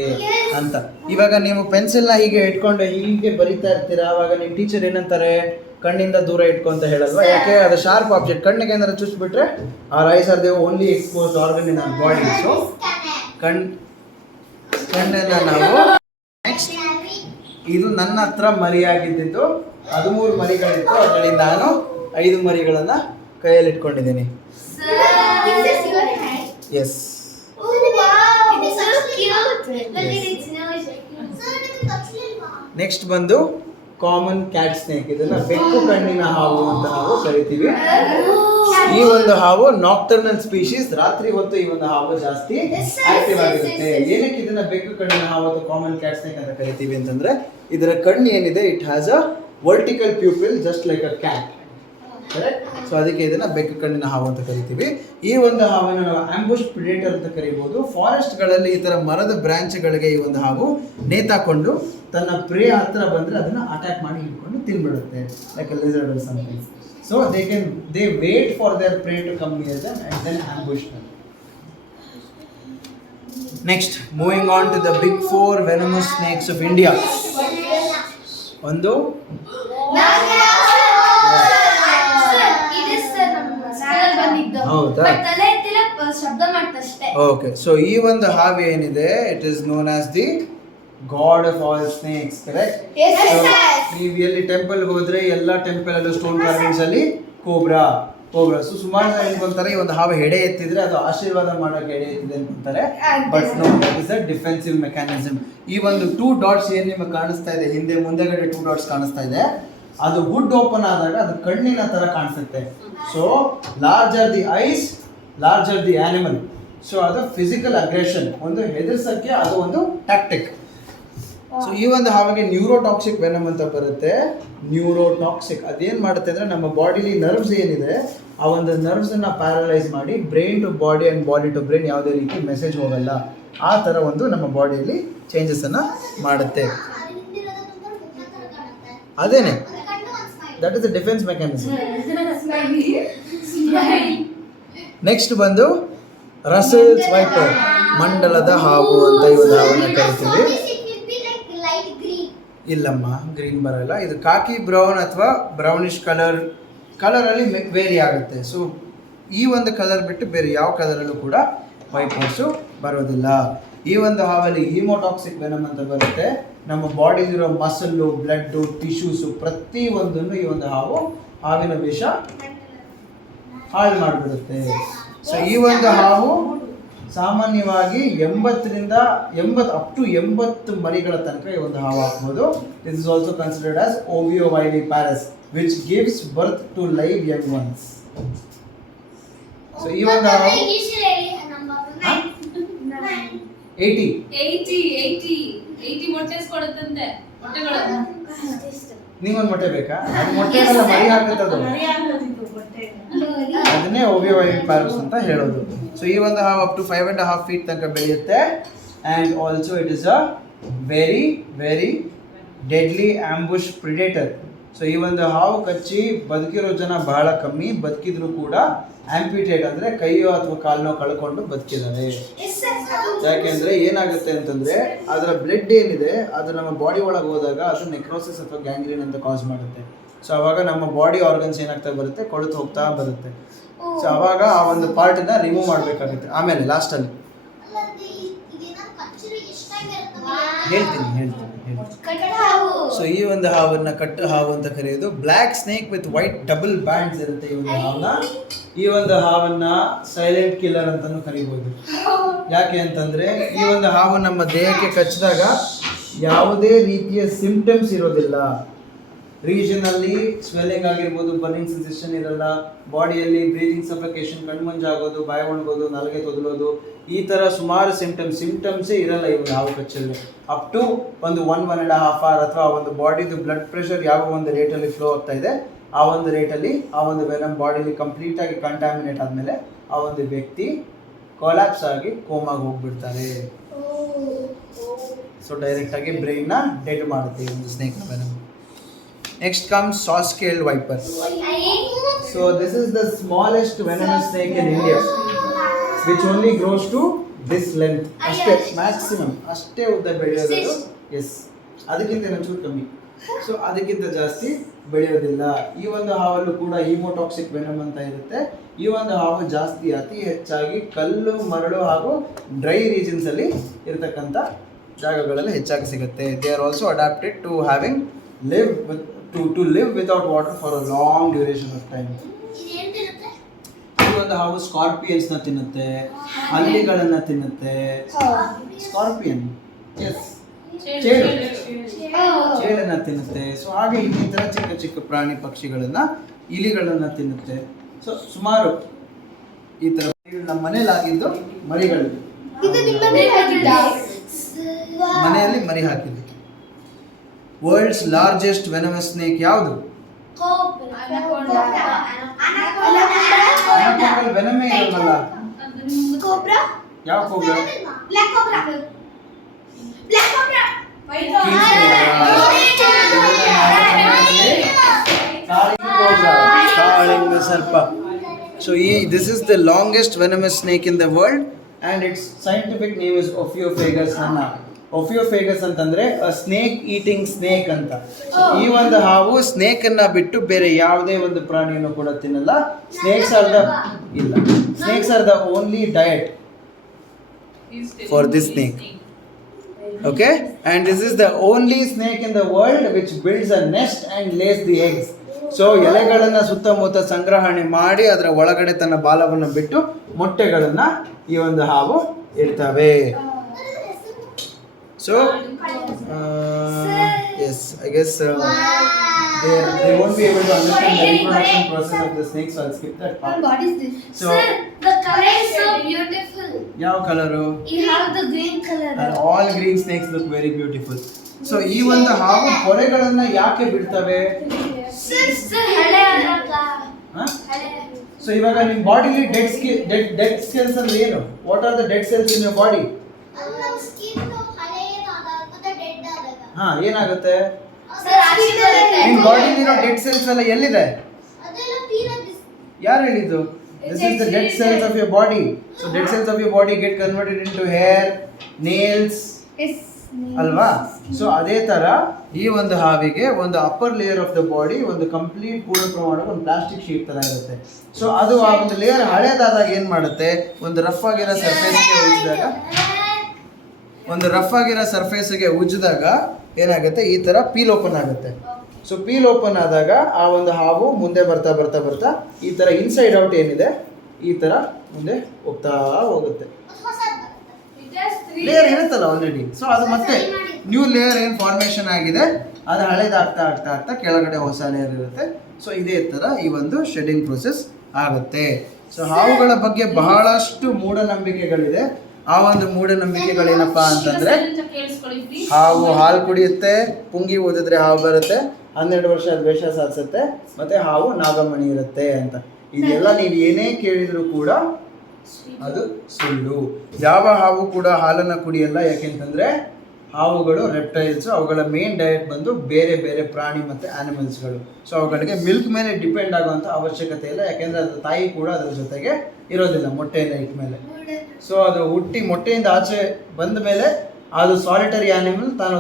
ಅಂತ. ಇವಾಗ ನೀವು ಪೆನ್ಸಿಲ್ನ ಹೀಗೆ ಇಟ್ಕೊಂಡು ಹೀಗೆ ಬರಿತಾ ಇರ್ತೀರಾ, ಅವಾಗ ನಿಮ್ಮ ಟೀಚರ್ ಏನಂತಾರೆ, ಕಣ್ಣಿಂದ ದೂರ ಇಟ್ಕೊಂತ ಹೇಳಲ್ವಾ? ಯಾಕೆ? ಅದು ಶಾರ್ಪ್ ಆಬ್ಜೆಕ್ಟ್. ಕಣ್ಣಿಗೆ ಏನಾದ್ರು ಚುಚ್ಚಿಬಿಟ್ರೆ our eyes are they only exposed organ in our body. So ಕಣ್ಣನ್ನ ನಾವು ನೆಕ್ಸ್ಟ್ ಇದು ನನ್ನ ಹತ್ರ ಮರಿಯಾಗಿದ್ದು 13 ಮರಿಗಳಿತ್ತು, ಅದರಲ್ಲಿ ನಾನು 5 ಮರಿಗಳನ್ನ ಕೈಯಲ್ಲಿ ಇಟ್ಕೊಂಡಿದ್ದೀನಿ. ಎಸ್. ನೆಕ್ಸ್ಟ್ ಬಂದು ಕಾಮನ್ ಕ್ಯಾಟ್ ಸ್ನೇಕ್. ಇದನ್ನ ಬೆಕ್ಕು ಕಣ್ಣಿನ ಹಾವು ಅಂತ ನಾವು ಕರಿತೀವಿ. ಈ ಒಂದು ಹಾವು ನಾಕ್ಟರ್ನಲ್ ಸ್ಪೀಶೀಸ್. ರಾತ್ರಿ ಹೊತ್ತು ಈ ಒಂದು ಹಾವು ಜಾಸ್ತಿ ಆಕ್ಟಿವ್ ಆಗಿರುತ್ತೆ. ಏನಕ್ಕೆ ಇದನ್ನ ಬೆಕ್ಕು ಕಣ್ಣಿನ ಹಾವು ಅಥವಾ ಕಾಮನ್ ಕ್ಯಾಟ್ ಸ್ನೇಕ್ ಅಂತ ಕರಿತೀವಿ ಅಂತಂದ್ರೆ, ಇದರ ಕಣ್ಣು ಏನಿದೆ it has a vertical pupil just like a cat. Correct. So ಅದಕ್ಕೆ ಇದನ್ನ ಬೆಕ್ಕು ಕಣ್ಣಿನ ಹಾವು ಅಂತ ಕರಿತೀವಿ. ಈ ಒಂದು ಹಾವನ್ನು ನಾವು ಆಂಬುಷ್ ಪ್ರಿಡೇಟರ್ ಅಂತ ಕರಿಬಹುದು. ಫಾರೆಸ್ಟ್ಗಳಲ್ಲಿ ಈ ತರ ಮರದ ಬ್ರಾಂಚ್ಗಳಿಗೆ ಈ ಒಂದು ಹಾವು ನೇತಾಕೊಂಡು ತನ್ನ ಪ್ರೇ ಹತ್ರ ಬಂದ್ರೆ ಅದನ್ನ ಅಟ್ಯಾಕ್ ಮಾಡಿ ಹಿಡ್ಕೊಂಡು ತಿನ್ಬಿಡುತ್ತೆ, like a lizard or something. So they wait for their prey to come near them and then ambush them. Next, moving on to the big 4 venomous snakes of India. ಒಂದು ಹೌದಾ? Okay. So ಈ ಒಂದು ಹಾವು ಏನಿದೆ it is known as the god of all snakes. Correct. ನೀವು ಎಲ್ಲಿ temple ಹೋದ್ರೆ ಎಲ್ಲ ಟೆಂಪಲ್ ಅಲ್ಲೂ ಸ್ಟೋನ್ ಕಾರ್ವಿಂಗ್ಸ್ ಅಲ್ಲಿ ಕೋಬ್ರಾ. ಸೊ ಸುಮಾರು ಜನ ಅನ್ಕೊಂತಾರೆ ಈ ಒಂದು ಹಾವು ಹೆಡೆ ಎತ್ತಿದ್ರೆ ಅದು ಆಶೀರ್ವಾದ ಮಾಡೋಕೆ ಹೆಡೆ ಎತ್ತಿದೆ ಅನ್ಕೊಂತಾರೆ, but no, that is a defensive mechanism. ಈ ಒಂದು 2 ಡಾಟ್ಸ್ ಏನ್ ನಿಮಗೆ ಕಾಣಿಸ್ತಾ ಇದೆ, ಹಿಂದೆ ಮುಂದೆಗಡೆ 2 ಡಾಟ್ಸ್ ಕಾಣಿಸ್ತಾ ಇದೆ, ಅದು ಹುಡ್ ಓಪನ್ ಆದಾಗ ಅದು ಕಣ್ಣಿನ ತರ ಕಾಣಿಸುತ್ತೆ. So larger the eyes, larger the animal. So ಅದು ಫಿಸಿಕಲ್ ಅಗ್ರೆಷನ್, ಒಂದು ಹೆದರ್ಸಕ್ಕೆ ಅದು ಒಂದು ಟ್ಯಾಕ್ಟಿಕ್. ಸೊ ಈ ಒಂದು ಹಾವಿಗೆ ನ್ಯೂರೋಟಾಕ್ಸಿಕ್ ವೆನಮ್ ಅಂತ ಬರುತ್ತೆ. ನ್ಯೂರೋಟಾಕ್ಸಿಕ್ ಅದೇನು ಮಾಡುತ್ತೆ ಅಂದರೆ, ನಮ್ಮ ಬಾಡಿಲಿ ನರ್ವ್ಸ್ ಏನಿದೆ ಆ ಒಂದು ನರ್ವ್ಸನ್ನು ಪ್ಯಾರಲೈಸ್ ಮಾಡಿ brain to body and body to brain ಯಾವುದೇ ರೀತಿ ಮೆಸೇಜ್ ಹೋಗಲ್ಲ, ಆ ಥರ ಒಂದು ನಮ್ಮ ಬಾಡಿಯಲ್ಲಿ ಚೇಂಜಸನ್ನು ಮಾಡುತ್ತೆ. ಅದೇನೆ that is the defence mechanism. Next ಬಂದು ರಸೆಲ್ಸ್ ವೈಪರ್, ಮಂಡಲದ ಹಾವು ಅಂತ ಈ ಒಂದು ಹಾವನ್ನ ಕರಿತೀವಿ. It will be like light green. ಇಲ್ಲಮ್ಮ, ಗ್ರೀನ್ ಬರಲ್ಲ. ಇದು ಕಾಕಿ ಬ್ರೌನ್ ಅಥವಾ ಬ್ರೌನಿಶ್ ಕಲರಲ್ಲಿ ವೇರಿ ಆಗುತ್ತೆ. ಸೊ ಈ ಒಂದು ಕಲರ್ ಬಿಟ್ಟು ಬೇರೆ ಯಾವ ಕಲರಲ್ಲೂ ಕೂಡ ವೈಪರ್ಸು ಬರೋದಿಲ್ಲ. ಈ ಒಂದು ಹಾವಲ್ಲಿ ಹೀಮೋಟಾಕ್ಸಿಕ್ ವೆನಮ್ ಅಂತ ಬರುತ್ತೆ. ನಮ್ಮ ಬಾಡಿಲಿರೋ ಮಸಲ್ಲು, ಬ್ಲಡ್ಡು, ಟಿಶ್ಯೂಸು ಪ್ರತಿ ಒಂದನ್ನು ಈ ಒಂದು ಹಾವಿನ ವಿಷ ಹಾಳು ಮಾಡಿಬಿಡುತ್ತೆ. ಸೊ ಈ ಒಂದು ಹಾವು ಸಾಮಾನ್ಯವಾಗಿ 80 ಮರಿಗಳ ತನಕ ಈ ಒಂದು ಹಾವು ಹಾಕ್ಬೋದು. This is also considered as ovoviviparous which gives birth to live young ones. So ಈ ಒಂದು ಹಾವು 80 ಮೊಟ್ಟೆ ಕೊಡುತ್ತಂತೆ. ಮೊಟ್ಟೆಗಳು ನಿಂಗೊಂದು ಮೊಟ್ಟೆ ಬೇಕಾ? ಅದು ಮೊಟ್ಟೆಗೆಲ್ಲ ಮರಿ ಹಾಕುತ್ತದು, ಅದನ್ನೇ ಓವಿಯೋವೈವಿಪಾರಸ್ ಅಂತ ಹೇಳೋದು. ಸೊ ಈ ಒಂದು ಹಾವು ಅಪ್ ಟು 5.5 feet ತನಕ ಬೆಳೆಯುತ್ತೆ. And also it is a very very deadly ambush predator. So ಈ ಒಂದು ಹಾವು ಕಚ್ಚಿ ಬದುಕಿರೋ ಜನ ಬಹಳ ಕಮ್ಮಿ. ಬದುಕಿದ್ರು ಕೂಡ ಆಂಪ್ಯೂಟೇಟ್ ಅಂದರೆ ಕೈಯೋ ಅಥವಾ ಕಾಲನೋ ಕಳ್ಕೊಂಡು ಬದುಕಿದ್ದಾರೆ. ಯಾಕೆಂದರೆ ಏನಾಗುತ್ತೆ ಅಂತಂದರೆ ಅದರ ಬ್ಲಡ್ ಏನಿದೆ ಅದು ನಮ್ಮ ಬಾಡಿ ಒಳಗೆ ಹೋದಾಗ ಅದು ನೆಕ್ರೋಸಿಸ್ ಅಥವಾ ಗ್ಯಾಂಗ್ರೀನ್ ಅಂತ ಕಾಸ್ ಮಾಡುತ್ತೆ. ಸೊ ಅವಾಗ ನಮ್ಮ ಬಾಡಿ ಆರ್ಗನ್ಸ್ ಏನಾಗ್ತಾ ಬರುತ್ತೆ, ಕೊಳೆತು ಹೋಗ್ತಾ ಬರುತ್ತೆ. ಸೊ ಅವಾಗ ಆ ಒಂದು ಪಾರ್ಟನ್ನ ರಿಮೂವ್ ಮಾಡಬೇಕಾಗುತ್ತೆ. ಆಮೇಲೆ ಲಾಸ್ಟಲ್ಲಿ ಹೇಳ್ತೀನಿ. ಸೊ ಈ ಒಂದು ಹಾವನ್ನ ಕಟ್ಟು ಹಾವು ಅಂತ ಕರೆಯೋದು. Black snake with white double bands ಇರುತ್ತೆ ಈ ಒಂದು ಹಾವನ್ನ. ಈ ಒಂದು ಹಾವನ್ನ ಸೈಲೆಂಟ್ ಕಿಲ್ಲರ್ ಅಂತಾನೂ ಕರಿಬೋದು. ಯಾಕೆ ಅಂತಂದ್ರೆ ಈ ಒಂದು ಹಾವು ನಮ್ಮ ದೇಹಕ್ಕೆ ಕಚ್ಚಿದಾಗ ಯಾವುದೇ ರೀತಿಯ ಸಿಂಪ್ಟಮ್ಸ್ ಇರೋದಿಲ್ಲ. ರೀಜನಲ್ಲಿ ಸ್ವೆಲ್ಲಿಂಗ್ ಆಗಿರ್ಬೋದು, ಬರ್ನಿಂಗ್ ಸೆನ್ಸೇಷನ್ ಇರಲ್ಲ, ಬಾಡಿಯಲ್ಲಿ ಬ್ರೀದಿಂಗ್ ಸಫೋಕೇಶನ್, ಕಣ್ಮಂಜಾಗೋದು, ಬಾಯಿ ಒಣಗೋದು, ನಾಲಿಗೆ ತೊದಲೋದು, ಈ ಥರ ಸುಮಾರು ಸಿಂಪ್ಟಮ್ಸೇ ಇರಲ್ಲ ಈ ಒಂದು ಹಾವು ಕಚ್ಚಲ್ಲಿ. ಅಪ್ ಟು ಒಂದು 1.5 hour ಅಥವಾ ಒಂದು ಬಾಡಿದು ಬ್ಲಡ್ ಪ್ರೆಷರ್ ಯಾವ ಒಂದು ರೇಟಲ್ಲಿ ಫ್ಲೋ ಆಗ್ತಾ ಇದೆ ಆ ಒಂದು ರೇಟಲ್ಲಿ ಆ ಒಂದು ವೆನಮ್ ಬಾಡಿಲಿ ಕಂಪ್ಲೀಟಾಗಿ ಕಂಟ್ಯಾಮಿನೇಟ್ ಆದಮೇಲೆ ಆ ಒಂದು ವ್ಯಕ್ತಿ ಕೊಲ್ಯಾಪ್ಸ್ ಆಗಿ ಕೋಮಾಗಿ ಹೋಗ್ಬಿಡ್ತಾರೆ. ಸೊ ಡೈರೆಕ್ಟಾಗಿ ಬ್ರೈನ್ನ ಡೆಡ್ ಮಾಡುತ್ತೆ ಈ ಒಂದು snake venom. Next comes saw-scaled viper. So this is the smallest venomous snake in India, which only grows to this length. ಅಷ್ಟೇ ಮ್ಯಾಕ್ಸಿಮಮ್, ಅಷ್ಟೇ ಉದ್ದ ಬೆಳೆಯೋದು. ಎಸ್, ಅದಕ್ಕಿಂತ ಒಂಚೂರು ಕಮ್ಮಿ. ಸೊ ಅದಕ್ಕಿಂತ ಜಾಸ್ತಿ ಬೆಳೆಯೋದಿಲ್ಲ. ಈ ಒಂದು ಹಾವಲ್ಲೂ ಕೂಡ ಹೀಮೋಟಾಕ್ಸಿಕ್ ವೆನಮ್ ಅಂತ ಇರುತ್ತೆ. ಈ ಒಂದು ಹಾವು ಅತಿ ಹೆಚ್ಚಾಗಿ ಕಲ್ಲು, ಮರಳು ಹಾಗೂ ಡ್ರೈ ರೀಜನ್ಸಲ್ಲಿ ಇರತಕ್ಕಂಥ ಜಾಗಗಳಲ್ಲಿ ಹೆಚ್ಚಾಗಿ ಸಿಗುತ್ತೆ. They are also adapted to having to live without water for a long duration of time. ಈ ಒಂದು ಹಾವು ಸ್ಕಾರ್ಪಿಯನ್ಸ್ನ ತಿನ್ನುತ್ತೆ, ಹಲ್ಲಿಗಳನ್ನ ತಿನ್ನುತ್ತೆ. ಸ್ಕಾರ್ಪಿಯನ್, ಎಸ್, ಚೇಳನ್ನ ತಿನ್ನುತ್ತೆ. ಸೊ ಹಾಗೆ ಇನ್ನಿತರ ಚಿಕ್ಕ ಚಿಕ್ಕ ಪ್ರಾಣಿ ಪಕ್ಷಿಗಳನ್ನ, ಇಲಿಗಳನ್ನ ತಿನ್ನುತ್ತೆ. ಸೊ ಸುಮಾರು ಈ ತರ ನಮ್ಮ ಮನೇಲಿ ಆಗಿದ್ದು ಮರಿಗಳು, ಮನೆಯಲ್ಲಿ ಮರಿ ಹಾಕಿದ್ದು. ವರ್ಲ್ಡ್ಸ್ ಲಾರ್ಜೆಸ್ಟ್ ವೆನಮಸ್ ಸ್ನೇಕ್ ಯಾವುದು? ವೆನಮೇ ಇರಲ್ಲ. ಯಾವ ಕೋಬ್ರಾ? ಕಾಳಿಂಗ ಸರ್ಪ. So this is the longest venomous snake in the world and its scientific name is Ophiopagus hana. Ophiopagus ಅಂತಂದ್ರೆ ಸ್ನೇಕ್ ಈಟಿಂಗ್ ಸ್ನೇಕ್ ಅಂತ. ಈ ಒಂದು ಹಾವು ಸ್ನೇಕ್ ಅನ್ನ ಬಿಟ್ಟು ಬೇರೆ ಯಾವುದೇ ಒಂದು ಪ್ರಾಣಿಯನ್ನು ಕೂಡ ತಿನ್ನಲ್ಲ. Snakes are the only diet for this snake. Okay, and this is the only snake in the world which builds a nest and lays the eggs. So ಎಲೆಗಳನ್ನು ಸುತ್ತಮುತ್ತ ಸಂಗ್ರಹಣೆ ಮಾಡಿ ಅದರ ಒಳಗಡೆ ತನ್ನ ಬಾಲವನ್ನು ಬಿಟ್ಟು ಮೊಟ್ಟೆಗಳನ್ನು ಈ ಒಂದು ಹಾವು ಇಡ್ತವೆ. So, yes, I guess they won't be able to understand the reproduction process of the snake, so I'll skip that part. What is this? So, Sir, the color is so beautiful. ಯಾವ colour? You have the green color. And all green snakes look very beautiful. So, ಈ ಒಂದು ಹಾವು ಪೊರೆಗಳನ್ನು ಯಾಕೆ ಬಿಡ್ತವೆ? Sir, ಹಳೆ ಆದಾಗ. So, ಇವಾಗ ನಿಮ್ಮ ಬಾಡಿಲಿ ಡೆಡ್ ಸೆಲ್ಸ್ ಅಂದ್ರೆ ಏನು? What are the dead cells in your body? ನಮ್ಮ ಸ್ಕಿನ್ ಹಳೆಯದಾದಾಗ ಮತ್ತೆ ಡೆಡ್ ಆದಾಗ. ಏನಾಗುತ್ತೆ? Sir, ನಿನ್ ಬಾಡಿಲಿರೋ ಡೆಡ್ ಸೆಲ್ಸ್ ಎಲ್ಲ ಎಲ್ಲಿದೆ? ಅದೆಲ್ಲ ತೀರಾ ಯಾರು ಹೇಳಿದ್ದು? This is the dead cells of your body. So dead cells of your body get converted into hair, nails, ಅಲ್ವಾ? ಸೊ ಅದೇ ತರ ಈ ಒಂದು ಹಾವಿಗೆ ಒಂದು upper layer of the body ಒಂದು ಕಂಪ್ಲೀಟ್ ಪೂರ್ಣ ಪ್ರಮಾಣದ ಒಂದು ಪ್ಲಾಸ್ಟಿಕ್ ಶೀಟ್ ತರ ಇರುತ್ತೆ. ಸೊ ಅದು ಆ ಒಂದು ಲೇಯರ್ ಹಳೇದಾದಾಗ ಏನ್ ಮಾಡುತ್ತೆ, ಒಂದು ರಫ್ ಆಗಿರೋ ಸರ್ಫೇಸ್ಗೆ ಉಜ್ಜಿದಾಗ ಏನಾಗುತ್ತೆ, ಈ ತರ ಪೀಲ್ ಓಪನ್ ಆಗುತ್ತೆ. ಸೊ ಪೀಲ್ ಓಪನ್ ಆದಾಗ ಆ ಒಂದು ಹಾವು ಮುಂದೆ ಬರ್ತಾ ಬರ್ತಾ ಬರ್ತಾ ಈ ತರ ಇನ್ಸೈಡ್ ಔಟ್ ಏನಿದೆ ಈ ತರ ಮುಂದೆ ಹೋಗ್ತಾ ಹೋಗುತ್ತೆ. ಲೇಯರ್ ಇರುತ್ತಲ್ಲ ಆಲ್ರೆಡಿ. ಸೊ ಅದು ಮತ್ತೆ ನ್ಯೂ ಲೇಯರ್ ಏನು ಫಾರ್ಮೇಷನ್ ಆಗಿದೆ ಅದು ಹಳೇದಾಗ್ತಾ ಆಗ್ತಾ ಆಗ್ತಾ ಕೆಳಗಡೆ ಹೊಸ ಲೇಯರ್ ಇರುತ್ತೆ. ಸೊ ಇದೇ ತರ ಈ ಒಂದು ಶೆಡಿಂಗ್ ಪ್ರೊಸೆಸ್ ಆಗುತ್ತೆ. ಸೊ ಹಾವುಗಳ ಬಗ್ಗೆ ಬಹಳಷ್ಟು ಮೂಢನಂಬಿಕೆಗಳಿದೆ. ಆ ಒಂದು ಮೂಢನಂಬಿಕೆಗಳೇನಪ್ಪಾ ಅಂತಂದ್ರೆ, ಹಾವು ಹಾಲು ಕುಡಿಯುತ್ತೆ, ಪುಂಗಿ ಊದಿದ್ರೆ ಹಾವು ಬರುತ್ತೆ, 12 ವರ್ಷ ದ್ವೇಷ ಸಾಧಿಸುತ್ತೆ, ಮತ್ತೆ ಹಾವು ನಾಗಮಣಿ ಇರುತ್ತೆ ಅಂತ. ಇದೆಲ್ಲ ನೀವು ಏನೇ ಕೇಳಿದ್ರು ಕೂಡ ಅದು ಸುಳ್ಳು. ಯಾವ ಹಾವು ಕೂಡ ಹಾಲನ್ನು ಕುಡಿಯಲ್ಲ. ಯಾಕೆಂತಂದ್ರೆ ಹಾವುಗಳು ರೆಪ್ಟೈಲ್ಸ್, ಅವುಗಳ ಮೇನ್ ಡಯಟ್ ಬಂದು ಬೇರೆ ಬೇರೆ ಪ್ರಾಣಿ ಮತ್ತು ಆನಿಮಲ್ಸ್ಗಳು. ಸೊ ಅವುಗಳಿಗೆ ಮಿಲ್ಕ್ ಮೇಲೆ ಡಿಪೆಂಡ್ ಆಗುವಂಥ ಅವಶ್ಯಕತೆ ಇಲ್ಲ. ಯಾಕೆಂದರೆ ಅದರ ತಾಯಿ ಕೂಡ ಅದರ ಜೊತೆಗೆ ಇರೋದಿಲ್ಲ ಮೊಟ್ಟೆಯನ್ನು ಇಟ್ಟ ಮೇಲೆ. ಸೊ ಅದು ಹುಟ್ಟಿ ಮೊಟ್ಟೆಯಿಂದ ಆಚೆ ಬಂದ ಮೇಲೆ ಅದು ಸಾಲಿಟರಿ ಆನಿಮಲ್, ತಾನು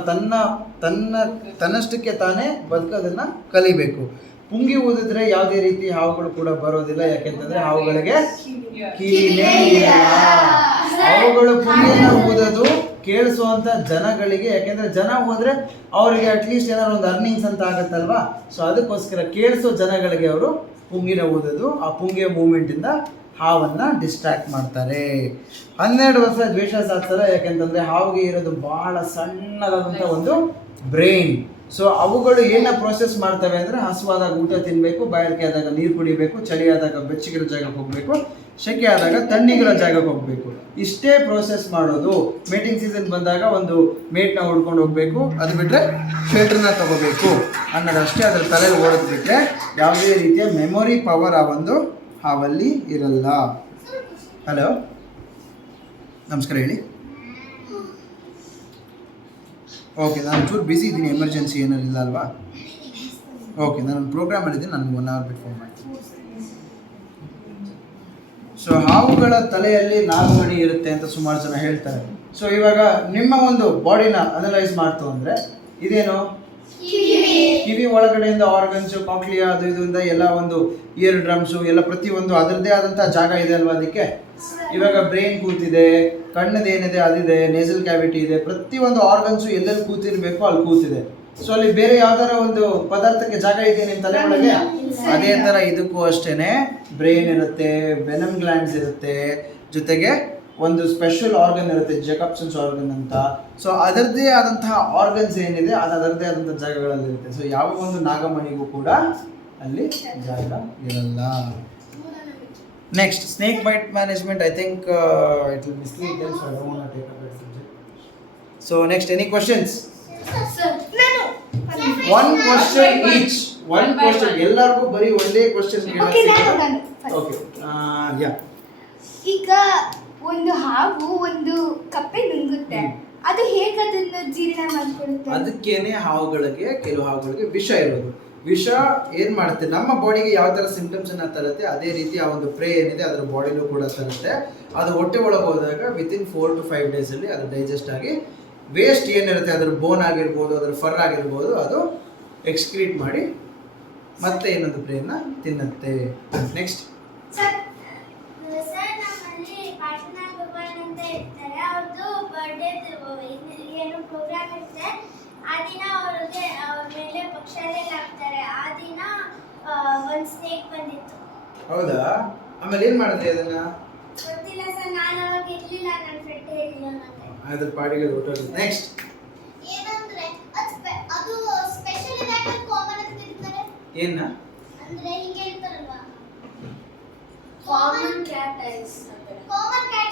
ತನ್ನಷ್ಟಕ್ಕೆ ತಾನೇ ಬದುಕೋದನ್ನು ಕಲಿಬೇಕು. ಪುಂಗಿ ಊದಿದ್ರೆ ಯಾವುದೇ ರೀತಿ ಹಾವುಗಳು ಕೂಡ ಬರೋದಿಲ್ಲ. ಯಾಕೆಂತಂದ್ರೆ ಹಾವುಗಳಿಗೆ ಕಿವಿನೇ ಇಲ್ಲ. ಅವುಗಳು ಪುಂಗಿಯನ್ನು ಊದೋದು ಕೇಳಿಸುವಂತ ಜನಗಳಿಗೆ. ಯಾಕೆಂದ್ರೆ ಜನ ಹೋದ್ರೆ ಅವರಿಗೆ ಅಟ್ಲೀಸ್ಟ್ ಏನಾದ್ರು ಒಂದು ಅರ್ನಿಂಗ್ಸ್ ಅಂತ ಆಗತ್ತಲ್ವಾ. ಸೊ ಅದಕ್ಕೋಸ್ಕರ ಕೇಳಿಸೋ ಜನಗಳಿಗೆ ಅವರು ಪುಂಗಿನ ಊದೋದು, ಆ ಪುಂಗಿಯ ಮೂವ್ಮೆಂಟ್ ಇಂದ ಹಾವನ್ನ ಡಿಸ್ಟ್ರಾಕ್ಟ್ ಮಾಡ್ತಾರೆ. 12 ವರ್ಷ ದ್ವೇಷ ಸಾಧಿಸ್ತಾರೆ. ಯಾಕೆಂತಂದ್ರೆ ಹಾವಿಗೆ ಇರೋದು ಬಹಳ ಸಣ್ಣದಾದಂಥ ಒಂದು ಬ್ರೈನ್. ಸೊ ಅವುಗಳು ಏನ ಪ್ರೋಸೆಸ್ ಮಾಡ್ತವೆ ಅಂದರೆ, ಹಸುವಾದಾಗ ಊಟ ತಿನ್ನಬೇಕು, ಬಾಯಾರಿಕೆ ಆದಾಗ ನೀರು ಕುಡಿಬೇಕು, ಚಳಿ ಆದಾಗ ಬೆಚ್ಚಗಿರೋ ಜಾಗಕ್ಕೆ ಹೋಗಬೇಕು, ಸೆಕೆ ಆದಾಗ ತಣ್ಣಗಿರೋ ಜಾಗಕ್ಕೆ ಹೋಗಬೇಕು. ಇಷ್ಟೇ ಪ್ರೋಸೆಸ್ ಮಾಡೋದು. ಮೇಟಿಂಗ್ ಸೀಸನ್ ಬಂದಾಗ ಒಂದು ಮೇಟ್ನ ಹುಡ್ಕೊಂಡು ಹೋಗಬೇಕು, ಅದು ಬಿಟ್ಟರೆ ಶೆಲ್ಟರ್ನ ತಗೋಬೇಕು ಅನ್ನೋದಷ್ಟೇ. ಅದರ ತಲೆಯಲ್ಲಿ ಓಡಿದ್ಬಿಟ್ರೆ ಯಾವುದೇ ರೀತಿಯ ಮೆಮೊರಿ ಪವರ್ ಆ ಒಂದು ಹಾವಲ್ಲಿ ಇರಲ್ಲ. ಹಲೋ, ನಮಸ್ಕಾರ, ಹೇಳಿ. ಓಕೆ, ನಾನು ಚೂರು ಬ್ಯುಸಿ ಇದ್ದೀನಿ, ಎಮರ್ಜೆನ್ಸಿ ಏನಾರು ಇಲ್ಲ ಅಲ್ವಾ? ಓಕೆ, ನಾನು ಪ್ರೋಗ್ರಾಮಲ್ಲಿದ್ದೀನಿ, ನನಗೆ 1 hour ಬಿಟ್ಟು ಫೋನ್ ಮಾಡ್ತೀನಿ. ಸೊ ಹಾವುಗಳ ತಲೆಯಲ್ಲಿ ನಾಗಮಣಿ ಇರುತ್ತೆ ಅಂತ ಸುಮಾರು ಜನ ಹೇಳ್ತಾರೆ. ಸೊ ಇವಾಗ ನಿಮ್ಮ ಒಂದು ಬಾಡಿನ ಅನಲೈಸ್ ಮಾಡ್ತು ಅಂದರೆ ಇದೇನು, ಕಿವಿ ಒಳಗಡೆಯಿಂದ ಆರ್ಗನ್ಸು, ಕಾಕ್ಲಿಯಾ, ಅದು ಇದರಿಂದ ಎಲ್ಲ ಒಂದು ಇಯರ್ ಡ್ರಮ್ಸು ಎಲ್ಲ ಪ್ರತಿಯೊಂದು ಅದರದ್ದೇ ಆದಂಥ ಜಾಗ ಇದೆ ಅಲ್ವಾ ಅದಕ್ಕೆ. ಇವಾಗ ಬ್ರೈನ್ ಕೂತಿದೆ, ಕಣ್ಣದೇನಿದೆ ಅದಿದೆ, ನೇಸಲ್ ಕ್ಯಾವಿಟಿ ಇದೆ, ಪ್ರತಿಯೊಂದು ಆರ್ಗನ್ಸು ಎಲ್ಲೆಲ್ಲಿ ಕೂತಿರ್ಬೇಕು ಅಲ್ಲಿ ಕೂತಿದೆ. ಸೊ ಅಲ್ಲಿ ಬೇರೆ ಯಾವ್ದಾರ ಒಂದು ಪದಾರ್ಥಕ್ಕೆ ಜಾಗ ಇದೆ ನಿಮ್ಮ ತಲೆ ಒಳಗೆ. ಅದೇ ತರ ಇದಕ್ಕೂ ಅಷ್ಟೇನೆ ಬ್ರೈನ್ ಇರುತ್ತೆ, ವೆನಮ್ ಗ್ಲ್ಯಾಂಡ್ಸ್ ಇರುತ್ತೆ, ಜೊತೆಗೆ ಒಂದು ಸ್ಪೆಷಲ್ ಆರ್ಗನ್ ಇರುತ್ತೆ, ಜೇಕಬ್ಸನ್ಸ್ ಆರ್ಗನ್ ಅಂತ. ಸೊ ಅದರದ್ದೇ ಆದಂತಹ ಆರ್ಗನ್ಸ್ ಏನಿದೆ ಅದು ಅದರದ್ದೇ ಆದಂತಹ ಜಾಗಗಳಲ್ಲಿ ಇರುತ್ತೆ. ಸೊ ಯಾವ ಒಂದು ನಾಗಮಣಿಗೂ ಕೂಡ ಅಲ್ಲಿ ಜಾಗ ಇರಲ್ಲ. Next, snake byte management. I think it will mislead them, so I don't want to take up that subject. So next, any questions? One question each. One question. ಎಲ್ಲರಿಗೂ ಬರೀ ಒಂದೇ ಕ್ವೆಶ್ಚನ್ ಕೇಳೋಕೆ. ಓಕೆ, ಯಾ. ಈಗ ಒಂದು ಹಾವು ಒಂದು ಕಪ್ಪೆ ನುಂಗುತ್ತೆ, ಅದು ಹೇಗೆ ಅದನ್ನು ಜೀರ್ಣ ಮಾಡ್ಕೊಳ್ಳುತ್ತೆ? ಅದಕ್ಕೇನೆ ಕೆಲವು ಹಾವುಗಳಿಗೆ ವಿಷ ಇರೋದು. ವಿಷ ಏನ್ ಮಾಡುತ್ತೆ, ನಮ್ಮ ಬಾಡಿಗೆ ಯಾವ ತರ ಸಿಂಪ್ಟಮ್ಸ್ ಅನ್ನ ತರುತ್ತೆ ಅದೇ ರೀತಿ ಆ ಒಂದು ಪ್ರೇ ಏನಿದೆ ಅದರ ಬಾಡಿನೂ ಕೂಡ ತರುತ್ತೆ. ಅದು ಹೊಟ್ಟೆ ಒಳಗೆ ಹೋದಾಗ ವಿತಿನ್ 4 to 5 days ಅಲ್ಲಿ ಅದು ಡೈಜೆಸ್ಟ್ ಆಗಿ ವೇಸ್ಟ್ ಏನಿರುತ್ತೆ, ಅದ್ರ ಬೋನ್ ಆಗಿರ್ಬೋದು, ಅದ್ರ ಫರ್ ಆಗಿರ್ಬೋದು, ಅದು ಎಕ್ಸ್ಕ್ರೀಟ್ ಮಾಡಿ ಮತ್ತೆ ಇನ್ನೊಂದು ಪ್ರೇನ ತಿನ್ನುತ್ತೆ. ನೆಕ್ಸ್ಟ್, ಸರ್ ನಮ್ಮಲ್ಲಿ ಪಾರ್ಶ್ವನಾಥ ಭಗವಾನ್ ಅಂತ ಇರ್ತಾರೆ, ಅವ್ರದ್ದು ಬರ್ಡೇ ಏನು ಪ್ರೋಗ್ರಾಮ್ ಇರುತ್ತೆ. ಆ ದಿನ ಅವ್ರಿಗೆ ಅವ್ರ ಮೇಲೆ ಪಕ್ಷಾಲೆಲ್ಲ ಹಾಕ್ತಾರೆ. ಆ ದಿನ ಒಂದು ಸ್ನೇಕ್ ಬಂದಿತ್ತು. ಹೌದಾ? ಆಮೇಲೆ ಏನ್ ಮಾಡಿದ್ರಿ ಅದನ್ನ? ಗೊತ್ತಿಲ್ಲ ಸರ್, ನಾನು ಅವಾಗ ಇರ್ಲಿಲ್ಲ, ನನ್ನ ಫ್ರೆಂಡ್ ಹೇಳಿಲ್ಲ ನನಗೆ. ಅದ್ರ ಪಾಡಿಗೆ ಹೊರಟೋಗಿದೆ. ನೆಕ್ಸ್ಟ್, ಏನಂದ್ರೆ ಅದು ಸ್ಪೆಷಲ್ ಇದೆ, ಕಾಮನ್ ಅಂತ ಇರ್ತಾರೆ. ಏನ ಅಂದ್ರೆ ಹಿಂಗೆ ಇರ್ತಾರಲ್ವಾ, ಕಾಮನ್ ಕ್ಯಾಟ್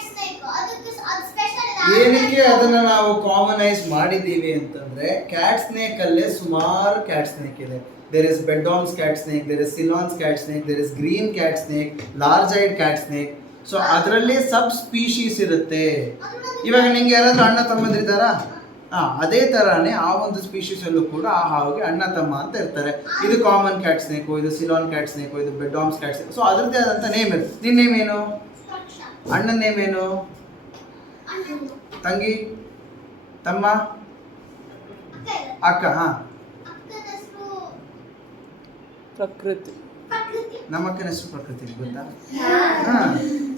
ಸ್ನೇಕ್, ಅದಕ್ಕೆ ಅದು ಸ್ಪೆಷಲ್ ಇದೆ. ಏನಕ್ಕೆ ಅದನ್ನ ನಾವು ಕಾಮನೈಸ್ ಮಾಡಿದ್ದೀವಿ ಅಂತಂದ್ರೆ, ಕ್ಯಾಟ್ ಸ್ನೇಕ್ ಅಲ್ಲೇ ಸುಮಾರು ಕ್ಯಾಟ್ ಸ್ನೇಕ್ ಇದೆ. There is Beddome's cat snake, there is Ceylon's cat snake, there is green cat snake, large eyed cat snake. So ಅದರಲ್ಲಿ ಸಬ್ ಸ್ಪೀಶೀಸ್ ಇರುತ್ತೆ. ಇವಾಗ ನಿಂಗೆ ಯಾರಾದ್ರೂ ಅಣ್ಣ ತಮ್ಮಂದಿರಿದ್ದಾರಾ? ಅದೇ ತರಾನೇ ಆ ಒಂದು ಸ್ಪೀಶೀಸ್ ಅಲ್ಲೂ ಕೂಡ ಆ ಹಾವಿಗೆ ಅಣ್ಣ ತಮ್ಮ ಅಂತ ಇರ್ತಾರೆ. ಇದು ಕಾಮನ್ ಕ್ಯಾಟ್ ಸ್ನೇಕು, ಇದು ಸಿಲಾನ್ ಕ್ಯಾಟ್ ಸ್ನೇಕು, ಇದು ಬೆಡ್ಡಾಮ್ಸ್ ಕ್ಯಾಟ್ ಸ್ನೇಕ್. ಸೊ ಅದರದ್ದೇ ಆದಂಥ ನೇಮ್ ಇರುತ್ತೆ. ನಿನ್ನ ನೇಮ್ ಏನು? ಅಣ್ಣನ ನೇಮ್ ಏನು? ತಂಗಿ, ತಮ್ಮ, ಅಕ್ಕ. ಪ್ರಕೃತಿ. ನಮ್ಮ ಅಕ್ಕನ ಹೆಸರು ಪ್ರಕೃತಿ, ಗೊತ್ತಾ?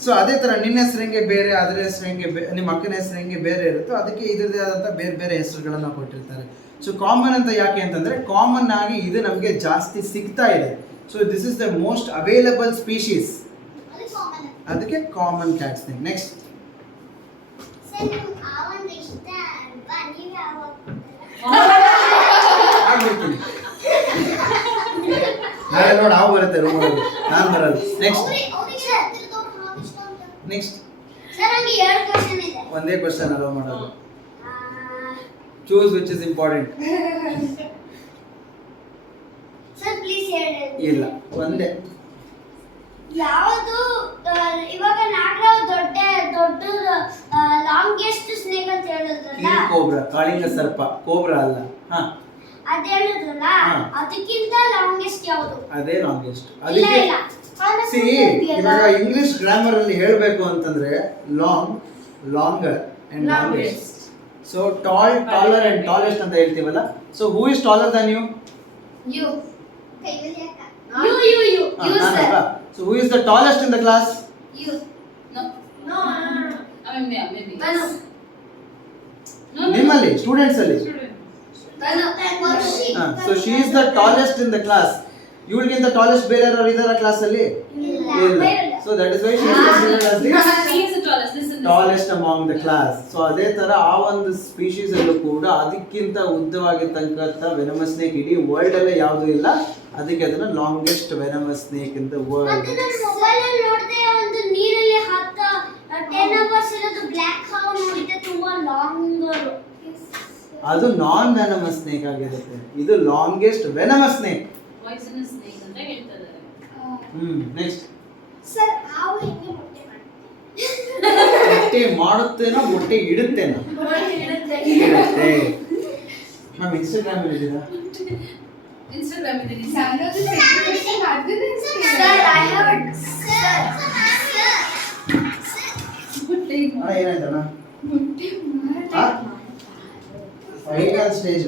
ಸೊ ಅದೇ ತರ ನಿನ್ನ ಹೆಸರು ಹೆಂಗೆ ಬೇರೆ, ಅದರ ಹೆಸರು ಹೆಂಗೆ ನಿಮ್ಮ ಅಕ್ಕನ ಹೆಸರು ಹೆಂಗೆ ಬೇರೆ ಇರುತ್ತೋ ಅದಕ್ಕೆ ಇದರದೇ ಆದಂಥ ಬೇರೆ ಬೇರೆ ಹೆಸರುಗಳನ್ನ ಕೊಟ್ಟಿರ್ತಾರೆ. ಸೊ ಕಾಮನ್ ಅಂತ ಯಾಕೆ ಅಂತಂದ್ರೆ ಕಾಮನ್ ಆಗಿ ಇದು ನಮಗೆ ಜಾಸ್ತಿ ಸಿಗ್ತಾ ಇದೆ. So this is the most available species, ಅದಕ್ಕೆ ಕಾಮನ್ ಕ್ಯಾಟ್ ಸ್ನೇಕ್. ನೆಕ್ಸ್ಟ್ ಆಗ್ಬಿಡ್ತೀನಿ ನಾಳೆ ನೋಡಿ ಹಾವು ಬರುತ್ತೆ ರೂಮಲ್ಲಿ, ನಾನು ಬರಲ್ಲ. ನೆಕ್ಸ್ಟ್ ಒಂದೇ ಕ್ವಶನ್ ಅಲೋ ಮಾಡೋದು. Choose which is important. ಇಲ್ಲ, ಒಂದೇ. ಯಾವುದು ಇವಾಗ ನಾಗರಾವ್ ದೊಡ್ಡ ಲಾಂಗೆಸ್ಟ್ ಸ್ನೇಕ್ ಅಂತ ಹೇಳಿದ್ರಲ್ಲ, ಕೋಬ್ರಾ, ಕಾಳಿಂಗ ಸರ್ಪ, ಕೋಬ್ರಾ ಅಲ್ಲ. ಅದ್ ಹೇಳಿದ್ರಲ್ಲ, ಅದಕ್ಕಿಂತ ಲಾಂಗೆಸ್ಟ್ ಯಾವುದು? ಅದೇ ಲಾಂಗೆಸ್ಟ್. ಅದಕ್ಕೆ ಸಿ ಇವಾಗ ಇಂಗ್ಲಿಷ್ ಗ್ರಾಮರ್ ಅಲ್ಲಿ ಹೇಳಬೇಕು ಅಂತಂದ್ರೆ long, longer and longest. So tall, taller and tallest ಅಂತ ಹೇಳ್ತೀವಲ್ಲ. So who is taller than you? You. So who is the tallest in the class? You. No. Maybe. ನಿಮ್ಮಲ್ಲಿ students ಅಲ್ಲಿ. She. So she is the tallest in the class. ಇವಳಿಗಿಂತ tallest ಬೇರೆ ಯಾರು ಇದಾರ class ಅಲ್ಲಿ? ಇಲ್ಲ. So that is why she is considered as the He is the tallest. Listen. tallest among the class. So ಅದೇ ತರ ಆ ಒಂದು ಸ್ಪೀಶೀಸ್ ಅಲ್ಲೂ ಕೂಡ ಅದಕ್ಕಿಂತ ಉದ್ದವಾಗಿರ್ತಕ್ಕಂಥ ವೆನಮಸ್ ಸ್ನೇಕ್ ಇಡೀ ವರ್ಲ್ಡ್ ಅಲ್ಲೇ ಯಾವುದು ಇಲ್ಲ. ಅದಕ್ಕೆ ಅದನ್ನ longest venomous snake in the world. ಮತ್ತೆ ನಾನು ಮೊಬೈಲ್ ಅಲ್ಲಿ ನೋಡಿದೆ, ಒಂದು ನೀರಲ್ಲಿ 10 hours ಇರೋದು ಬ್ಲಾಕ್ ಹಾವ್ ನೋಡಿದೆ, ತುಂಬಾ ಲಾಂಗ್. ಅದು ನಾನ್ ವೆನಮಸ್ ಸ್ನೇಕ್ ಆಗಿರುತ್ತೆ. ಇದು longest venomous snake. Poisonous snake ಅಂತ ಹೇಳ್ತಾರೆ. ನೆಕ್ಸ್ಟ್ ಸರ್, ಹಾವು ಹೆಂಗೆ ಮೊಟ್ಟೆ ಮೊಟ್ಟೆ ಮಾಡುತ್ತೇನೋ ಮೊಟ್ಟೆ ಇಡುತ್ತೇನೋ? ಇಡುತ್ತೆ. ಮ್ಯಾಮ್ ಇನ್ಸ್ಟಾಗ್ರಾಮ್ ಅಲ್ಲಿ ಇದ್ದೀರಾ? Instagram ಇದೀನಿ. ಏನಾಯ್ತಣ್ಣ? Final stage.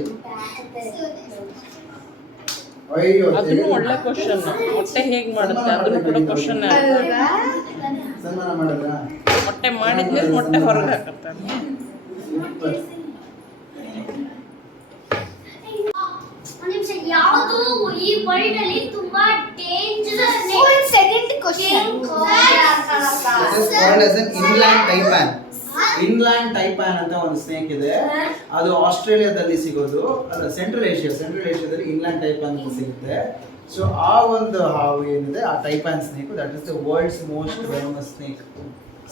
ಅಯ್ಯೋ, ಅದನ್ನು ಒಳ್ಳೆ ಕ್ವಶನ್. ಮೊಟ್ಟೆ ಹೇಗ್ ಮಾಡುತ್ತೆ ಅದನ್ನು ಕೂಡ ಕ್ವಶನ್. ಸನ್ಮಾನ ಮಾಡಿದ್ರಾ? ಮೊಟ್ಟೆ ಮಾಡಿದ್ಮೇಲೆ ಮೊಟ್ಟೆ ಹೊರಗೆ ಹಾಕುತ್ತಾರೆ. ಒಂದು ನಿಮಿಷ, ಯಾವುದು ಈ ವರ್ಲ್ಡ್ ಅಲ್ಲಿ ತುಂಬಾ dangerous second question. It is called as an inland taipan. Inland taipan ಅಂತ ಒಂದು ಸ್ನೇಕ್ ಇದೆ. ಅದು ಆಸ್ಟ್ರೇಲಿಯಾದಲ್ಲಿ ಸಿಗೋದು, ಅಲ್ಲ ಸೆಂಟ್ರಲ್ ಏಷ್ಯಾದಲ್ಲಿ ಇನ್ಲ್ಯಾಂಡ್ ಟೈಪಾನ್ ಅಂತ ಸಿಗುತ್ತೆ. ಸೊ ಆ ಒಂದು ಹಾವು ಏನಿದೆ ಆ taipan snake, that is the world's most venomous snake.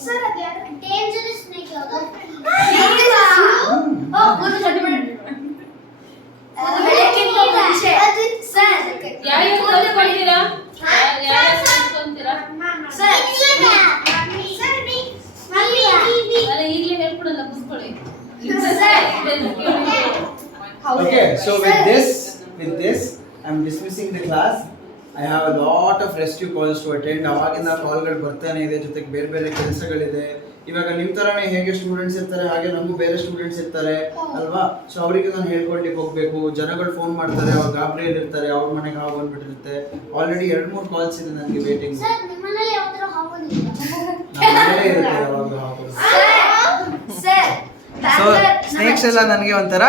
Sir, ಅದು ಯಾರು ಡೇಂಜರಸ್ ಸ್ನೇಕ್ ಯಾವುದು? ಯಾರು ಕಲ್ತ್ಕೊಳ್ತೀರಾ? ಯಾರು ಕಲ್ತ್ಕೊಂತೀರಾ? ಅಲ್ಲ, ಈಗಲೇ ಹೇಳ್ಕೊಡಲ್ಲ, ಕೂತ್ಕೊಳ್ಳಿ. Okay, so with this I'm dismissing the class. I have a lot of rescue calls to attend. ಅವಾಗಿಂದ ಕಾಲ್ಗಳು ಬರ್ತಾನೆ ಇದೆ, ಜೊತೆಗೆ ಬೇರೆ ಬೇರೆ ಕೆಲಸಗಳಿದೆ. ಇವಾಗ ನಿಮ್ಮ ತರಾನೇ ಹೇಗೆ ಸ್ಟೂಡೆಂಟ್ಸ್ ಇರ್ತಾರೆ ಹಾಗೆ ನಮಗೂ ಬೇರೆ ಸ್ಟೂಡೆಂಟ್ಸ್ ಇರ್ತಾರೆ ಅಲ್ವಾ? ಸೊ ಅವರಿಗೆ ನಾನು ಹೇಳ್ಕೊಡ್ಲಿಕ್ಕೆ ಹೋಗ್ಬೇಕು. ಜನಗಳು ಫೋನ್ ಮಾಡ್ತಾರೆ, ಅವ್ರು ಗಾಬರಿಯಲ್ಲಿ ಇರ್ತಾರೆ, ಅವ್ರ ಮನೆಗೆ ಹಾವು ಬಂದ್ಬಿಟ್ಟಿರುತ್ತೆ. ಆಲ್ರೆಡಿ 2-3 ಕಾಲ್ಸ್ ಇದೆ ನನಗೆ ವೇಟಿಂಗ್. ಸರ್, ನಿಮ್ಮನೇಲಿ ಯಾವ ತರ ಹಾವು ಬಂದಿದೆ? ಇರುತ್ತೆ ಯಾವಾಗ ಹಾವು. ಸರ್, ಸೊ ಸ್ನೇಕ್ಸ್ ಎಲ್ಲ ನನಗೆ ಒಂಥರ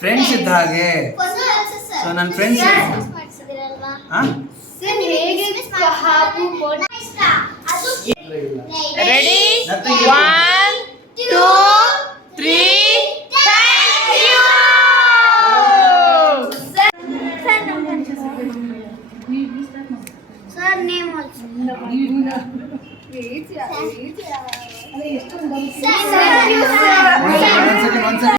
ಫ್ರೆಂಡ್ಸ್ ಇದ್ದ ಹಾಗೆ. ಸೊ ನನ್ನ friends ready? 1, 2, 3. Sir, name also.